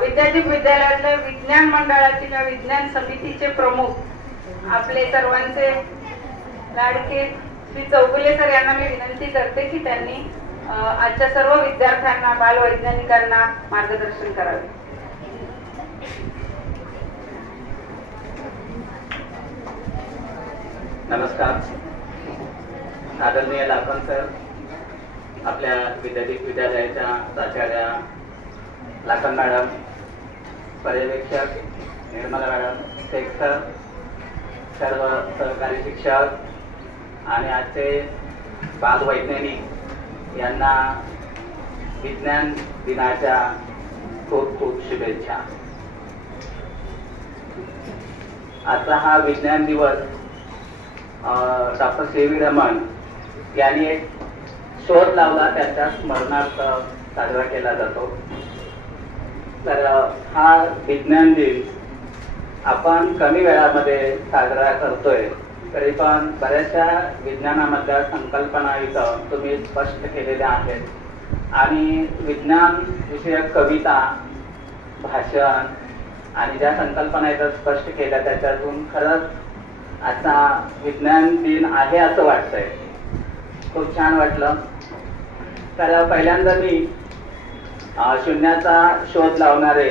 विद्यापीठ विद्यालयातल्या विज्ञान मंडळाचे किंवा विज्ञान समितीचे प्रमुख आपले सर्वांचे लाडके श्री चौगुले सर यांना मी विनंती करते की त्यांनी आजच्या सर्व विद्यार्थ्यांना बालवैज्ञानिकांना मार्गदर्शन करावे. नमस्कार. आदरणीय लाखन सर, आपल्या विद्यापीठ विद्यालयाच्या प्राचार्या लाखन मॅडम, पर्यवेक्षक निर्मला मॅडम, शेख सर, सर्व सहकारी शिक्षक आणि आजचे बालवैज्ञानिक यांना विज्ञान दिनाच्या खूप खूप शुभेच्छा. आजचा हा विज्ञान दिवस डॉक्टर सी.व्ही. रमण यांनी एक शोध लावला, त्याच्या स्मरणार्थ साजरा केला जातो. तर हा विज्ञान दिन आपण कमी वेळामध्ये साजरा करतोय, तरी पण बऱ्याचशा विज्ञानामधल्या संकल्पना इथं तुम्ही स्पष्ट केलेल्या आहेत आणि विज्ञान विषयक कविता, भाषण आणि ज्या संकल्पना इथं स्पष्ट केल्या त्याच्यातून खरंच असा विज्ञान दिन आहे असं वाटतंय. खूप छान वाटलं. तर पहिल्यांदा मी शून्याचा शोध लावणारे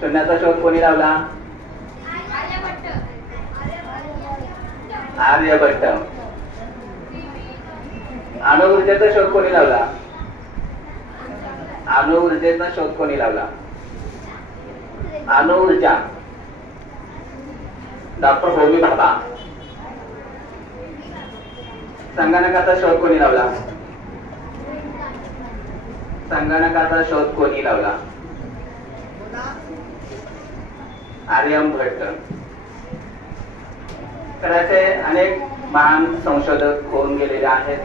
शून्याचा शोध कोणी लावला? आर्यभट्ट. अणुऊर्जेचा शोध कोणी लावला? अणुऊर्जेचा शोध कोणी लावला? अणुऊर्जा डॉक्टर होमी भाभा. संगणकाचा शोध कोणी लावला? संगणकाचा शोध कोणी लावला? आर्यभट्ट. तर असे अनेक महान संशोधक होऊन गेलेले आहेत.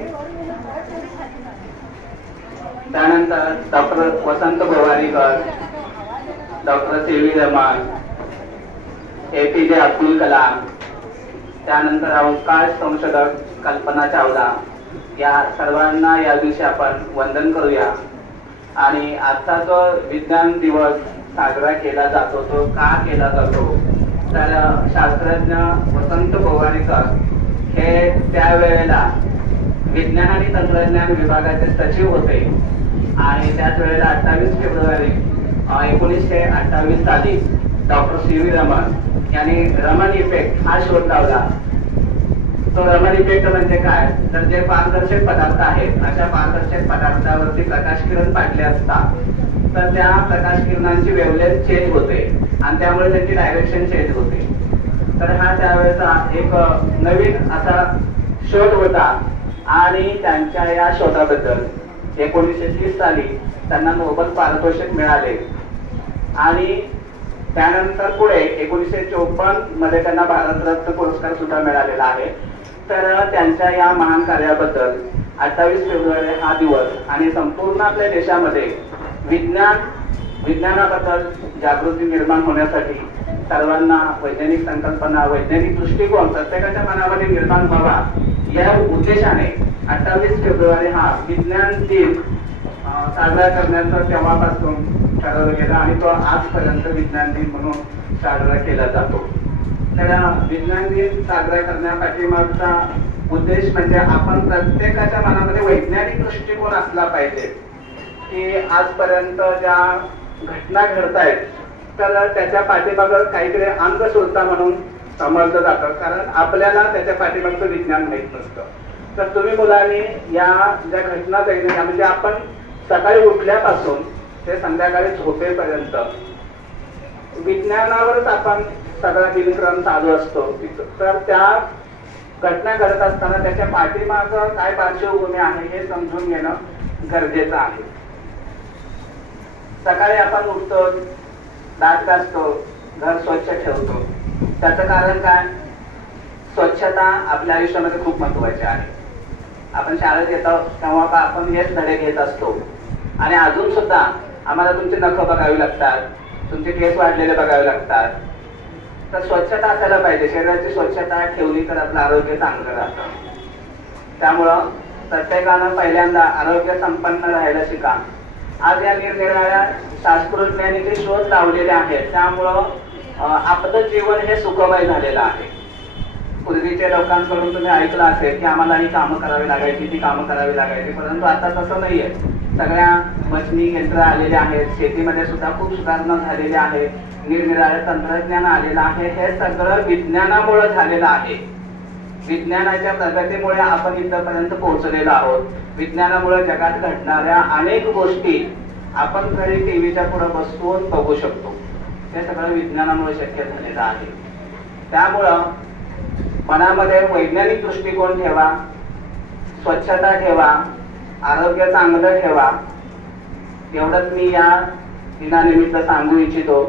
त्यानंतर डॉक्टर वसंत गोवारीकर, डॉक्टर सी.व्ही. रमण, ए.पी.जे. अब्दुल कलाम, त्यानंतर अवकाश संशोधक कल्पना चावला, या सर्वांना या दिवशी आपण वंदन करूया. आणि आजचा जो विज्ञान दिवस साजरा केला जातो तो का केला जातो, तर शास्त्रज्ञ वसंत गोवारीकर हे त्यावेळेला विज्ञान आणि तंत्रज्ञान विभागाचे सचिव होते आणि त्याच वेळेला 28 फेब्रुवारी 1928 साली डॉक्टर सी.व्ही. रमण यांनी रमण इफेक्ट हा शोध लावला. तो रमण इफेक्ट म्हणजे काय, तर जे पारदर्शक पदार्थ आहेत अशा पारदर्शक पदार्थावरती प्रकाश किरण पाडले असतात तर त्या प्रकाश किरणांची वेव्हलेंथ चेंज होते आणि त्यामुळे त्यांची डायरेक्शन चेंज होते. तर हा त्यावेळेचा एक नवीन असा शोध होता आणि त्यांच्या या शोधाबद्दल 1930 साली त्यांना नोबेल पारितोषिक मिळाले. आणि त्यानंतर पुढे 1954 मध्ये त्यांना भारतरत्न पुरस्कार सुद्धा मिळालेला आहे. तर त्यांच्या या महान कार्याबद्दल 28 फेब्रुवारी हा दिवस आणि संपूर्ण आपल्या देशामध्ये विज्ञानाबद्दल जागृती निर्माण होण्यासाठी सर्वांना वैज्ञानिक संकल्पना, वैज्ञानिक दृष्टिकोन प्रत्येकाच्या मनामध्ये निर्माण व्हावा या उद्देशाने 28 फेब्रुवारी हा विज्ञान दिन साजरा करण्याचा तेव्हापासून ठरवलं गेलं आणि तो आजपर्यंत विज्ञान दिन म्हणून साजरा केला जातो. तर विज्ञान दिन साजरा करण्यापाठीमागचा उद्देश म्हणजे आपण प्रत्येकाच्या मनामध्ये वैज्ञानिक दृष्टिकोन असला पाहिजे की आजपर्यंत ज्या घटना घडतायत तर त्याच्या पाठीमागं काहीतरी अंधश्रद्धा म्हणून समजलं जातं, कारण आपल्याला त्याच्या पाठीमागचं विज्ञान माहीत नसतं. तर तुम्ही मुलांनी या ज्या घटना घडल्या म्हणजे आपण सकाळी उठल्यापासून ते संध्याकाळी झोपेपर्यंत विज्ञानावरच आपण सगळा दिनक्रम चालू असतो. तर त्या घटना घडत असताना त्याच्या पाठीमागं काय पार्श्वभूमी आहे हे समजून घेणं गरजेचं आहे. सकाळी आपण उठतो, दात घासतो, घर स्वच्छ ठेवतो. त्याचं कारण काय, स्वच्छता आपल्या आयुष्यामध्ये खूप महत्वाची आहे. आपण शाळेत येतो तेव्हा आपण हेच धडे घेत असतो आणि अजून सुद्धा आम्हाला तुमची नखं बघावी लागतात, तुमचे केस वाढलेले बघावे लागतात. तर स्वच्छता असायला पाहिजे. शरीराची स्वच्छता ठेवली तर आपलं आरोग्य चांगलं राहतं. त्यामुळं प्रत्येकानं पहिल्यांदा आरोग्य संपन्न राहायला शिका. आज या निरनिराळ्या शास्त्रज्ञांनी जे शोध लावलेले आहेत त्यामुळं आपलं जीवन हे सुखमय झालेलं आहे. पूर्वीच्या लोकांकडून तुम्ही ऐकलं असेल की आम्हाला ही कामं करावी लागायची, ती कामं करावी लागायची, परंतु आता तसं नाहीये. सगळ्या मशिनी यंत्र आलेले आहेत, शेतीमध्ये सुद्धा खूप सुधारणा झालेली आहे, निरनिराळे तंत्रज्ञान आलेलं आहे. हे सगळं विज्ञानामुळे झालेलं आहे. विज्ञानाच्या प्रगतीमुळे आपण इथपर्यंत पोहोचलेलो आहोत. विज्ञानामुळे जगात घडणाऱ्या अनेक गोष्टी आपण घरी टीव्हीच्या पुढे बसून बघू शकतो. हे सगळं विज्ञानामुळे शक्य झालेलं आहे. त्यामुळं मनामध्ये वैज्ञानिक दृष्टिकोन ठेवा, स्वच्छता ठेवा, आरोग्य चांगलं ठेवा. एवढंच मी या दिनानिमित्त सांगू इच्छितो.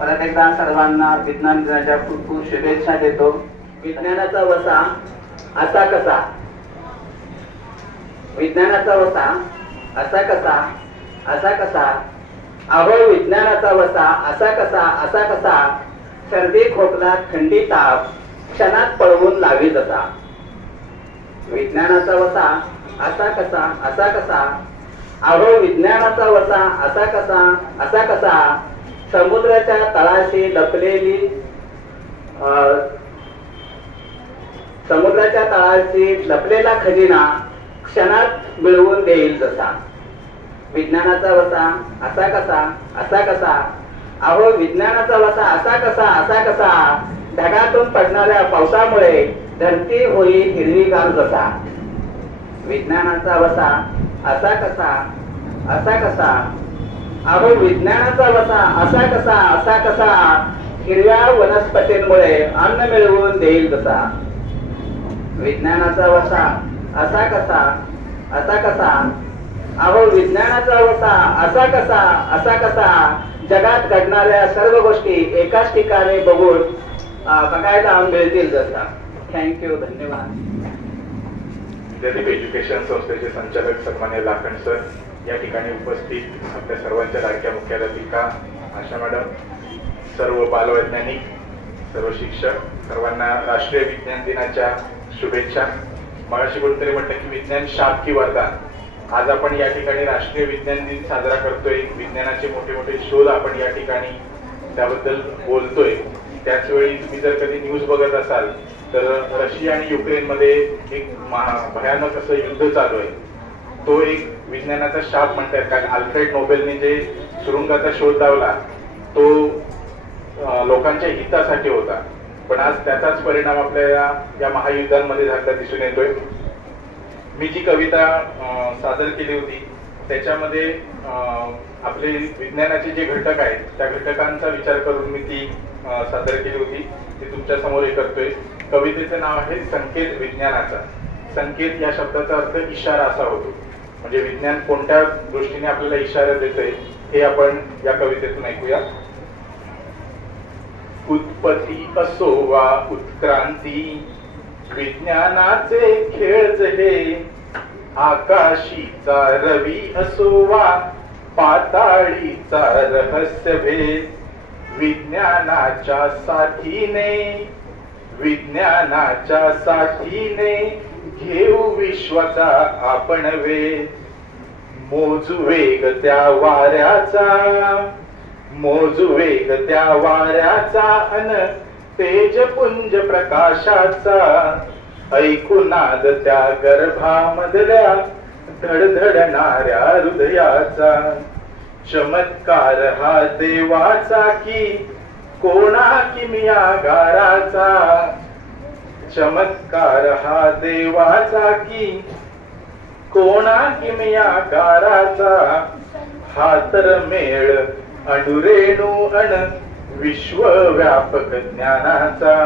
परत एकदा सर्वांना विज्ञान दिनाच्या खूप खूप शुभेच्छा देतो. विज्ञानाचा वसा असा कसा, विज्ञानाचा वसा असा कसा, असा कसा, अहो विज्ञानाचा वसा असा कसा, असा कसा, सर्दी खोकला थंडी ताप क्षणात पळवून लावी जसा. विज्ञानाचा वसा असा कसा, असा कसा, अहो विज्ञानाचा वसा असा कसा, असा कसा, समुद्राच्या तळाशी लपलेली समुद्राच्या तळाशी लपलेला खजिना क्षणात मिळवून देईल जसा. विज्ञानाचा वसा असा कसा, असा कसा, अहो विज्ञानाचा वसा असा कसा ढगातून पडणाऱ्या पावसामुळे धरती होईल हिरवीगार जसा. विज्ञानाचा वसा असा कसा अहो विज्ञानाचा वसा असा कसा हिरव्या वनस्पतींमुळे अन्न मिळवून देईल तसा. विज्ञानाचा वसा असा कसा अहो विज्ञानाचा वसा असा कसा जगात घडणाऱ्या सर्व गोष्टी एकाच ठिकाणी बघून बघायला मिळतील जसा. थँक्यू, धन्यवाद. विद्यापीठ एज्युकेशन संस्थेचे संचालक सन्मान्य लाखन सर, या ठिकाणी उपस्थित आपल्या सर्वांच्या लाडक्या मुख्याध्यापिका आशा मॅडम, सर्व बालवैज्ञानिक, सर्व शिक्षक, सर्वांना राष्ट्रीय विज्ञान दिनाच्या शुभेच्छा. मगाशी कोणतरी म्हटलं की विज्ञान शाप की वरदान. आज आपण या ठिकाणी राष्ट्रीय विज्ञान दिन साजरा करतोय. विज्ञानाचे मोठे मोठे शोध आपण या ठिकाणी त्याबद्दल बोलतोय. त्याच वेळी तुम्ही जर कधी न्यूज बघत असाल तर रशिया आणि युक्रेनमध्ये एक भयानक असं युद्ध चालू आहे. तो एक विज्ञानाचा शाप म्हणतात, कारण अल्फ्रेड नोबेलने जे सुरुंगाचा शोध लावला तो लोकांच्या हितासाठी होता, पण आज त्याचाच परिणाम आपल्या या महायुद्धांमध्ये झालेला दिसून येतोय. मी जी कविता सादर केली होती त्याच्यामध्ये आपले विज्ञानाचे जे घटक आहेत त्या घटकांचा विचार करून मी ती सादर केली होती. ती तुमच्या समोर हे करतोय. कवितेचं नाव आहे संकेत विज्ञानाचा. संकेत या शब्दाचा अर्थ इशारा असा होतो, म्हणजे विज्ञान कोणत्या दृष्टीने आपल्याला इशारा देतंय हे आपण या कवितेतून ऐकूया. उत्पत्ती असो वा उत्क्रांती, विज्ञानाचे खेळच हे. आकाशीचा रवी असो वा पाताळीचा रहस्य भेद, विज्ञानाच्या साथीने घेऊ विश्वाचा आपण वेध. मोजू वेग त्या वाऱ्याचा अन तेजपुंज प्रकाशाचा, ऐकू नाद त्या गर्भामधल्या धडधडणाऱ्या हृदयाचा. चमत्कार हा देवाचा की कोणा किमयागाराचा, चमत्कार हा देवाचा की कोणा किमयागाराचा. हा तर मेळ अणुरेणू अण विश्वव्यापक ज्ञानाचा.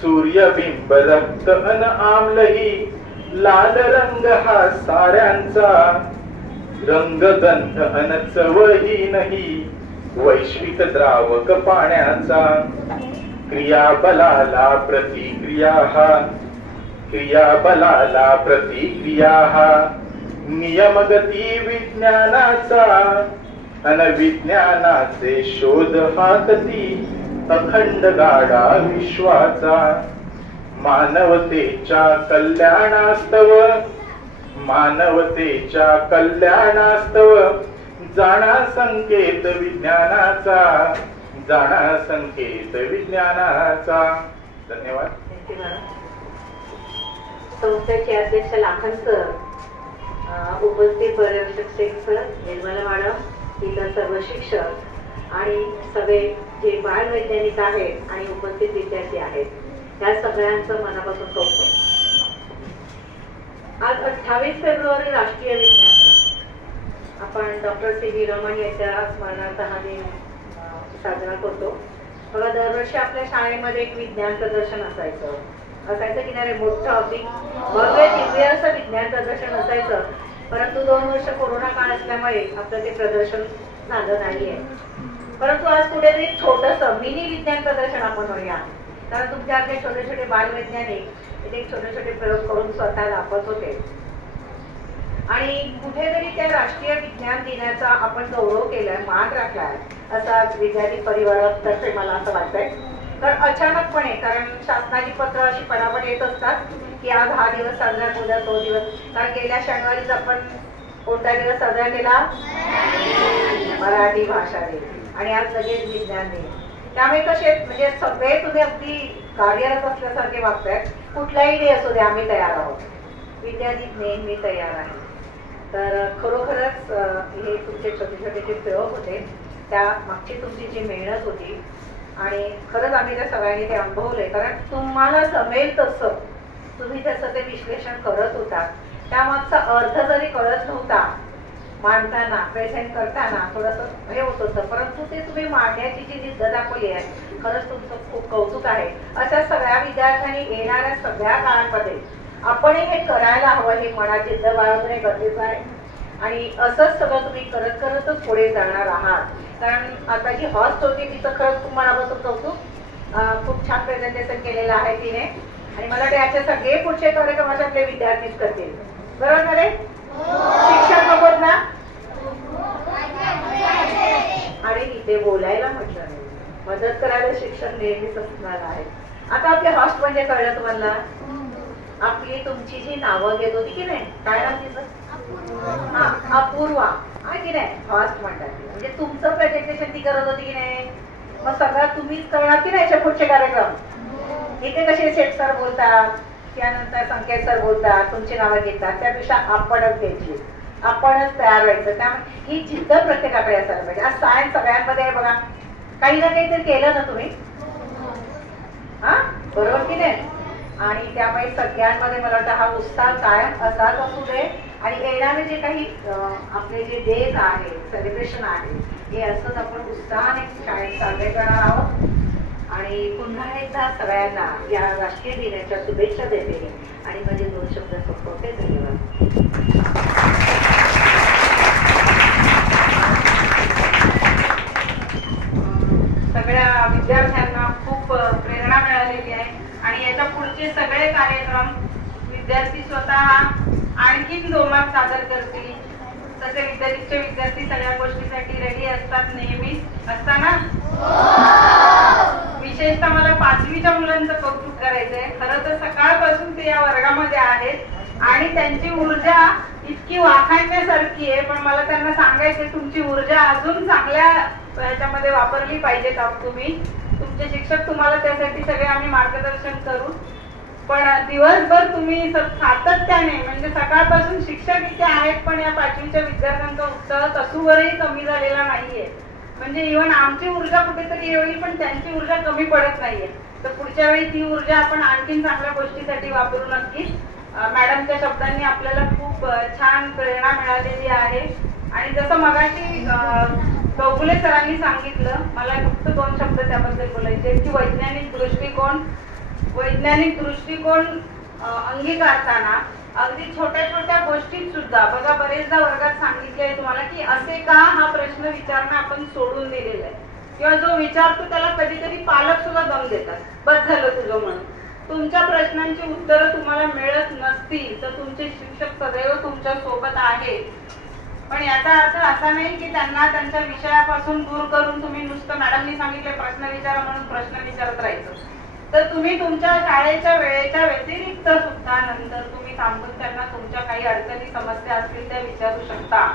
सूर्यबिंब रक्त अन आम्लही लाल रंग हा साऱ्यांचा. रंगगंध अन चवही नाही वैश्विक द्रावक पाण्याचा. क्रियाबलाला प्रतिक्रिया हा नियमगती विज्ञानाचा. अन विज्ञानाचे शोध हाती अखंड गाडा विश्वाचा. मानवतेच्या कल्याणास्तव जाणा संकेत विज्ञानाचा. धन्यवाद. संस्थेचे अध्यक्ष लाखन सर, उपस्थित पर्यवेक्षक शेख सर, निर्मला मॅडम, इतर सर्व शिक्षक आणि सगळे जे बालवैज्ञानिक आहेत आणि उपस्थित विद्यार्थी आहेत, त्या सगळ्यांचं मनापासून कौतुक. आज 28 फेब्रुवारी राष्ट्रीय विज्ञान दिन. आपण डॉक्टर C.V. रमण यांच्या स्मरणार्थ हा दिन साजरा करतो. बघा, दरवर्षी आपल्या शाळेमध्ये एक विज्ञान प्रदर्शन असायचं की नाही, मोठं अगदी भव्य दिव्य असं विज्ञान प्रदर्शन असायचं. परंतु 2 वर्ष कोरोना काळ असल्यामुळे आपलं ते प्रदर्शन झालं नाहीये. परंतु आज कुठेतरी छोटंसं मिनी विज्ञान प्रदर्शन आपण म्हणूया, कारण तुमच्याकडे छोटे छोटे बालवैज्ञानिक इथे छोटे छोटे प्रयोग करून स्वतः दाखवत होते. आणि कुठेतरी त्या राष्ट्रीय विज्ञान दिनाचा आपण गौरव केलाय, मान राखलाय असा विद्यार्थी परिवारातर्फे मला असं वाटतंय. तर अचानकपणे, कारण शासनाची पत्र अशी पटापट येत असतात की आज हा दिवस साजरा करूया, तो दिवस. कारण गेल्या शनिवारीच आपण कोणता दिवस साजरा केला? मराठी भाषा दिन. आणि आज लगेच विज्ञान दिन. त्यामुळे कसे म्हणजे सगळे तुम्ही अगदी कार्यरत असल्यासारखे वागतायत. कुठलाही डे असू दे, आम्ही तयार आहोत. विद्यार्थी नेहमी तयार आहे. तर खरोखरच हे तुमचे छोटे छोटे जे प्रयोग होते त्या मागची तुमची जी मेहनत होती आणि खरंच आम्ही त्या सगळ्यांनी ते अनुभवलंय, कारण तुम्हाला जमेल तसं तुम्ही त्याचं ते विश्लेषण करत होता. त्यामागचा अर्थ जरी कळत नव्हता, मांडताना प्रेझेंट करताना थोडंसं हे होत होतं, परंतु ते तुम्ही मांडण्याची जी जिद्द दाखवली आहे खरंच तुमचं खूप कौतुक आहे. अशा सगळ्या विद्यार्थ्यांनी येणाऱ्या सगळ्या काळामध्ये आपणही हे करायला हवं, हे मनात जिद्द बाळगणे गरजेचं आहे. आणि असंच सगळं तुम्ही करत करतच पुढे जाणार आहात. कारण आता जी हॉस्ट होती तिचं खरंच खूप मनापासून कौतुक, खूप छान प्रेझेंटेशन केलेलं आहे तिने आणि मला वाटतं याचे सगळे पुढचे कार्यक्रमाचे आपले विद्यार्थीच करतील. बरोबर आहे? शिक्षण नको ना? आणि इथे बोलायला म्हटलं नाही, मदत करायला शिक्षण नेहमीच असणार आहे. आता आपले हॉस्ट म्हणजे कळलं तुम्हाला? आपली तुमची जी नावं घेत होती की नाही, काय नाव तिचं? हा, अपूर्वा आहे की नाही, हॉस्ट म्हणतात. म्हणजे तुमचं प्रेझेंटेशन ती करत होती की नाही, मग सगळं तुम्हीच करणार की नाही याच्या पुढचे कार्यक्रम? इथे कसे शेठ सर बोलतात, त्यानंतर संकेत सर बोलतात, तुमची नावं घेतात, त्यापेक्षा आपणच घ्यायची, आपणच तयार व्हायचं. त्यामुळे ही जिद्द प्रत्येकाकडे असायला पाहिजे. आज सायन्स सगळ्यांमध्ये आहे बघा, काही ना काहीतरी केलं ना तुम्ही, हा बरोबर की नाही? आणि त्यामुळे सगळ्यांमध्ये मला वाटतं हा उत्साह कायम असाच असू दे. आणि येणारे जे काही आपले जे डेज आहे, सेलिब्रेशन आहे, हे असंच आपण उत्साहाने शाळेत साजरे करणार आहोत. आणि पुन्हा एकदा सगळ्यांना या राष्ट्रीय दिनाच्या शुभेच्छा देते आणि माझे 2 शब्द संपवते. धन्यवाद. सगळ्या विद्यार्थ्यांना खूप प्रेरणा मिळालेली आहे आणि याच्या पुढचे सगळे कार्यक्रम विद्यार्थी स्वतः आणखीन जोमात सादर करतील. तसे विद्यार्थी सगळ्या गोष्टीसाठी रेडी असतात, नेहमीच असताना. विशेषतः मला 5वीच्या मुलांचं कौतुक करायचंय. खरं तर सकाळपासून ते या वर्गामध्ये आहेत आणि त्यांची ऊर्जा इतकी वाखाणण्यासारखी आहे, पण मला त्यांना सांगायचे तुमची ऊर्जा अजून चांगल्या ह्याच्यामध्ये वापरली पाहिजे का तुम्ही. तुमचे शिक्षक तुम्हाला त्यासाठी सगळे आम्ही मार्गदर्शन करू, पण दिवसभर तुम्ही सातत्याने म्हणजे सकाळपासून शिक्षक इथे आहेत, पण या 5वीच्या विद्यार्थ्यांचा उत्साह तसूवरही कमी झालेला नाहीये. म्हणजे इव्हन आमची ऊर्जा कुठेतरी येईल, पण त्यांची ऊर्जा कमी पडत नाहीये. तर पुढच्या वेळी ती ऊर्जा आपण आणखीन चांगल्या गोष्टीसाठी वापरू नक्कीच. मॅडमच्या शब्दांनी आपल्याला खूप छान प्रेरणा मिळालेली आहे. आणि जसं मगाशी चौगुले सरांनी सांगितलं, मला फक्त 2 शब्द त्याबद्दल बोलायचे की वैज्ञानिक दृष्टिकोन अंगीकारताना अगदी छोट्या छोट्या गोष्टीत सुद्धा बघा, बरेचदा वर्गात सांगितले तुम्हाला की असे का हा प्रश्न विचारणं आपण सोडून दिलेला आहे, किंवा जो विचारतो त्याला कधी कधी पालक सुद्धा दम देतात, बस झालं तुझं म्हणून. तुमच्या प्रश्नांची उत्तरं तुम्हाला मिळत नसतील तर तुमचे शिक्षक सदैव तुमच्या सोबत आहेत. पण याचा अर्थ असा नाही की त्यांना त्यांच्या विषयापासून दूर करून तुम्ही नुसतं मॅडमनी सांगितले प्रश्न विचारा म्हणून प्रश्न विचारत राहायचं. तर तुम्ही तुमच्या शाळेच्या वेळेच्या व्यतिरिक्त सुद्धा नंतर तुम्ही थांबून त्यांना तुमच्या काही अडचणी समस्या असतील त्या विचारू शकता.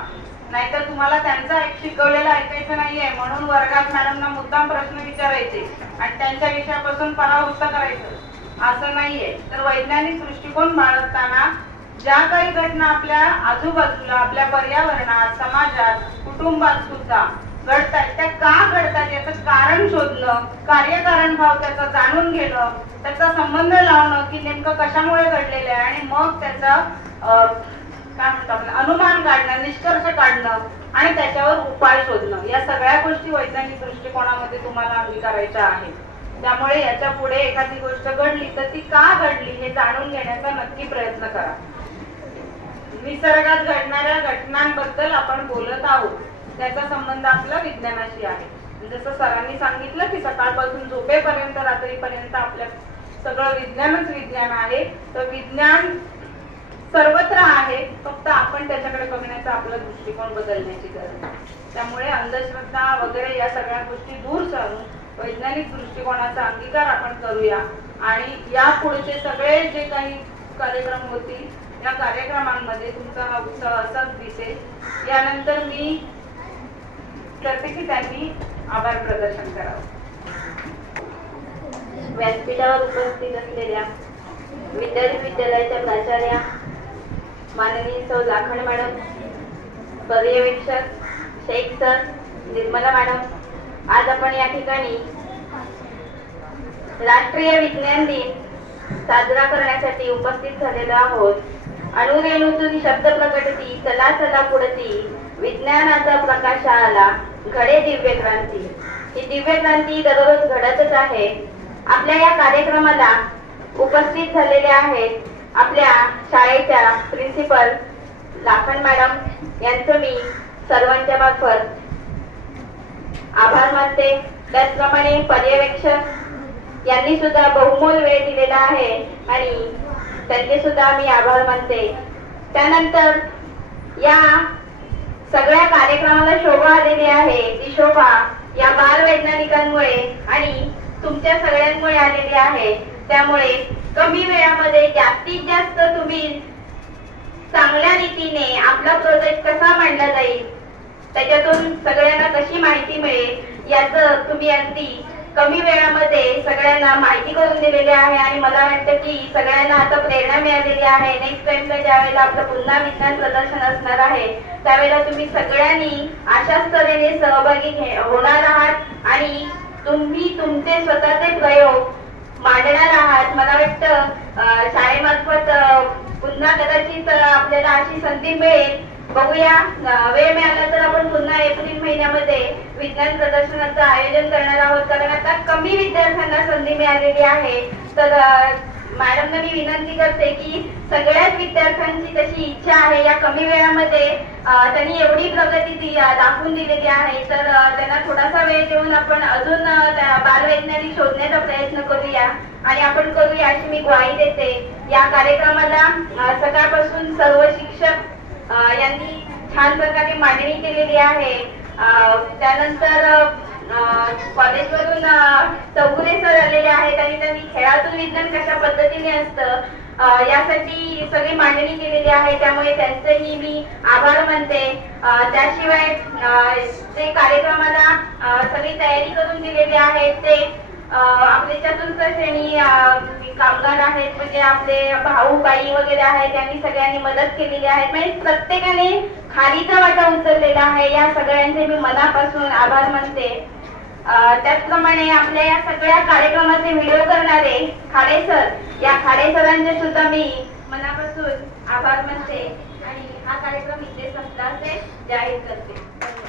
नाहीतर तुम्हाला त्यांचं शिकवलेलं ऐकायचं नाहीये म्हणून वर्गात मॅडमना मुद्दाम प्रश्न विचारायचे आणि त्यांच्या विषयापासून परावृत्त करायचं असं नाहीये. तर वैज्ञानिक दृष्टिकोन बाळगताना ज्या काही घटना आपल्या आजूबाजूला, आपल्या पर्यावरणात, समाजात, कुटुंबात सुद्धा घडतात, त्या का घडतात याचं कारण शोधणं, कार्यकारण भाव त्याचा जाणून घेणं, त्याचा संबंध लावणं की नेमकं कशामुळे घडलेलं आहे आणि मग त्याचा काय म्हणतो आपण अनुमान काढणं, निष्कर्ष काढणं आणि त्याच्यावर उपाय शोधणं, या सगळ्या गोष्टी वैज्ञानिक दृष्टिकोनामध्ये तुम्हाला अंगीकारायच्या आहेत. त्यामुळे याच्या पुढे एखादी गोष्ट घडली तर ती का घडली हे जाणून घेण्याचा नक्की प्रयत्न करा. निसर्गात घडणाऱ्या घटनांबद्दल आपण बोलत आहोत, त्याचा संबंध आपला विज्ञानाशी आहे. जसं सरांनी सांगितलं की सकाळपासून झोपेपर्यंत रात्रीपर्यंत आपल्या सगळं विज्ञानच विज्ञान आहे. तर विज्ञान सर्वत्र आहे, फक्त आपण त्याच्याकडे बघण्याचा आपला दृष्टिकोन बदलण्याची गरज आहे. त्यामुळे अंधश्रद्धा वगैरे या सगळ्या गोष्टी दूर सारून वैज्ञानिक दृष्टिकोनाचा अंगीकार आपण करूया आणि या पुढचे सगळे जे काही कार्यक्रम होतील या कार्यक्रमांमध्ये तुमचा हा उत्साह असाच दिसेल. यानंतर मी करते की त्यांनी आभार प्रदर्शन करावं. व्यासपीठावर उपस्थित असलेल्या विद्यार्थी विद्यालयाच्या प्राचार्या माननीय सौ लाखण मॅडम, पर्यवेक्षक शेख सर, निर्मला मॅडम, आज आपण या ठिकाणी राष्ट्रीय विज्ञान दिन साजरा करण्यासाठी उपस्थित झालेलो आहोत. अणुरेणूतून शब्द प्रकटती, चला चला पुढती, विज्ञानाचा प्रकाश आला, घडे दिव्य क्रांती. ही दिव्य क्रांती दररोज घडतच आहे. आपल्या या कार्यक्रमाला उपस्थित झालेले आहेत आपल्या शाळेच्या प्रिन्सिपल लाखन मॅडम यांचं मी सर्वांच्या मार्फत आभार मानते. त्याचप्रमाणे पर्यवेक्षक यांनी सुद्धा बहुमोल वेळ दिलेला आहे आणि त्यांचे सुद्धा मी आभार मानते. त्यानंतर या सगळ्या कार्यक्रमाला शोभा आलेली आहे. ती शोभा या बालवैज्ञानिकांमुळे आणि तुमच्या सगळ्यांमुळे आलेली आहे. त्यामुळे कमी वेळामध्ये जास्तीत जास्त तुम्ही चांगल्या रीतीने आपला प्रोजेक्ट कसा मांडला जाईल, त्याच्यातून सगळ्यांना कशी माहिती मिळेल याचं तुम्ही अगदी कमी वेळामध्ये सगळ्यांना माहिती करून दिलेली आहे. आणि मला वाटतं की सगळ्यांना आता प्रेरणा मिळालेली आहे. नेक्स्ट टाइमला ज्यावेळेला आपलं पुन्हा विज्ञान प्रदर्शन असणार आहे त्यावेळेला तुम्ही सगळ्यांनी अशाच तऱ्हेने सहभागी होणार आहात आणि तुम्ही तुमचे स्वतःचे प्रयोग मांडणार आहात. मला वाटतं शाळेमार्फत पुन्हा कदाचित आपल्याला अशी संधी मिळेल. बघूया, वेळ मिळाला तर आपण पुन्हा एप्रिल महिन्यामध्ये विज्ञान प्रदर्शनाचं आयोजन करणार आहोत. कारण आता कमी विद्यार्थ्यांना संधी मिळालेली आहे. तर मॅडमना मी विनंती करते की सगळ्याच विद्यार्थ्यांची कशी इच्छा आहे या कमी वेळामध्ये त्यांनी एवढी प्रगती दाखवून दिलेली आहे तर त्यांना थोडासा वेळ देऊन आपण अजून बालवैज्ञानिक शोधण्याचा प्रयत्न करूया आणि आपण करूया अशी मी ग्वाही देते. या कार्यक्रमाला सकाळपासून सर्व शिक्षक यांनी छान प्रकारे मांडणी केलेली आहे. त्यानंतर कॉलेजवरून चौगुले सर आलेले आहेत आणि त्यांनी खेळातून विज्ञान कशा पद्धतीने असतं यासाठी सगळी मांडणी केलेली आहे. त्यामुळे त्यांचेही मी आभार मानते. त्याशिवाय ते कार्यक्रमाला सगळी तयारी करून दिलेली आहे ते आपले चतुर्थ श्रेणी कामगार आहेत, म्हणजे आपले भाऊ बाई वगैरे आहेत, त्यांनी सगळ्यांनी मदत केलेली आहे. म्हणजे प्रत्येकाने खालीचा वाटा उचललेला आहे. या सगळ्यांचे मी मनापासून आभार मानते. त्याचप्रमाणे आपल्या या सगळ्या कार्यक्रमाचे व्हिडिओ करणारे खाडे सर, या खाडे सरांचे सुद्धा मी मनापासून आभार मानते आणि हा कार्यक्रम इथे संपला असे जाहीर करते.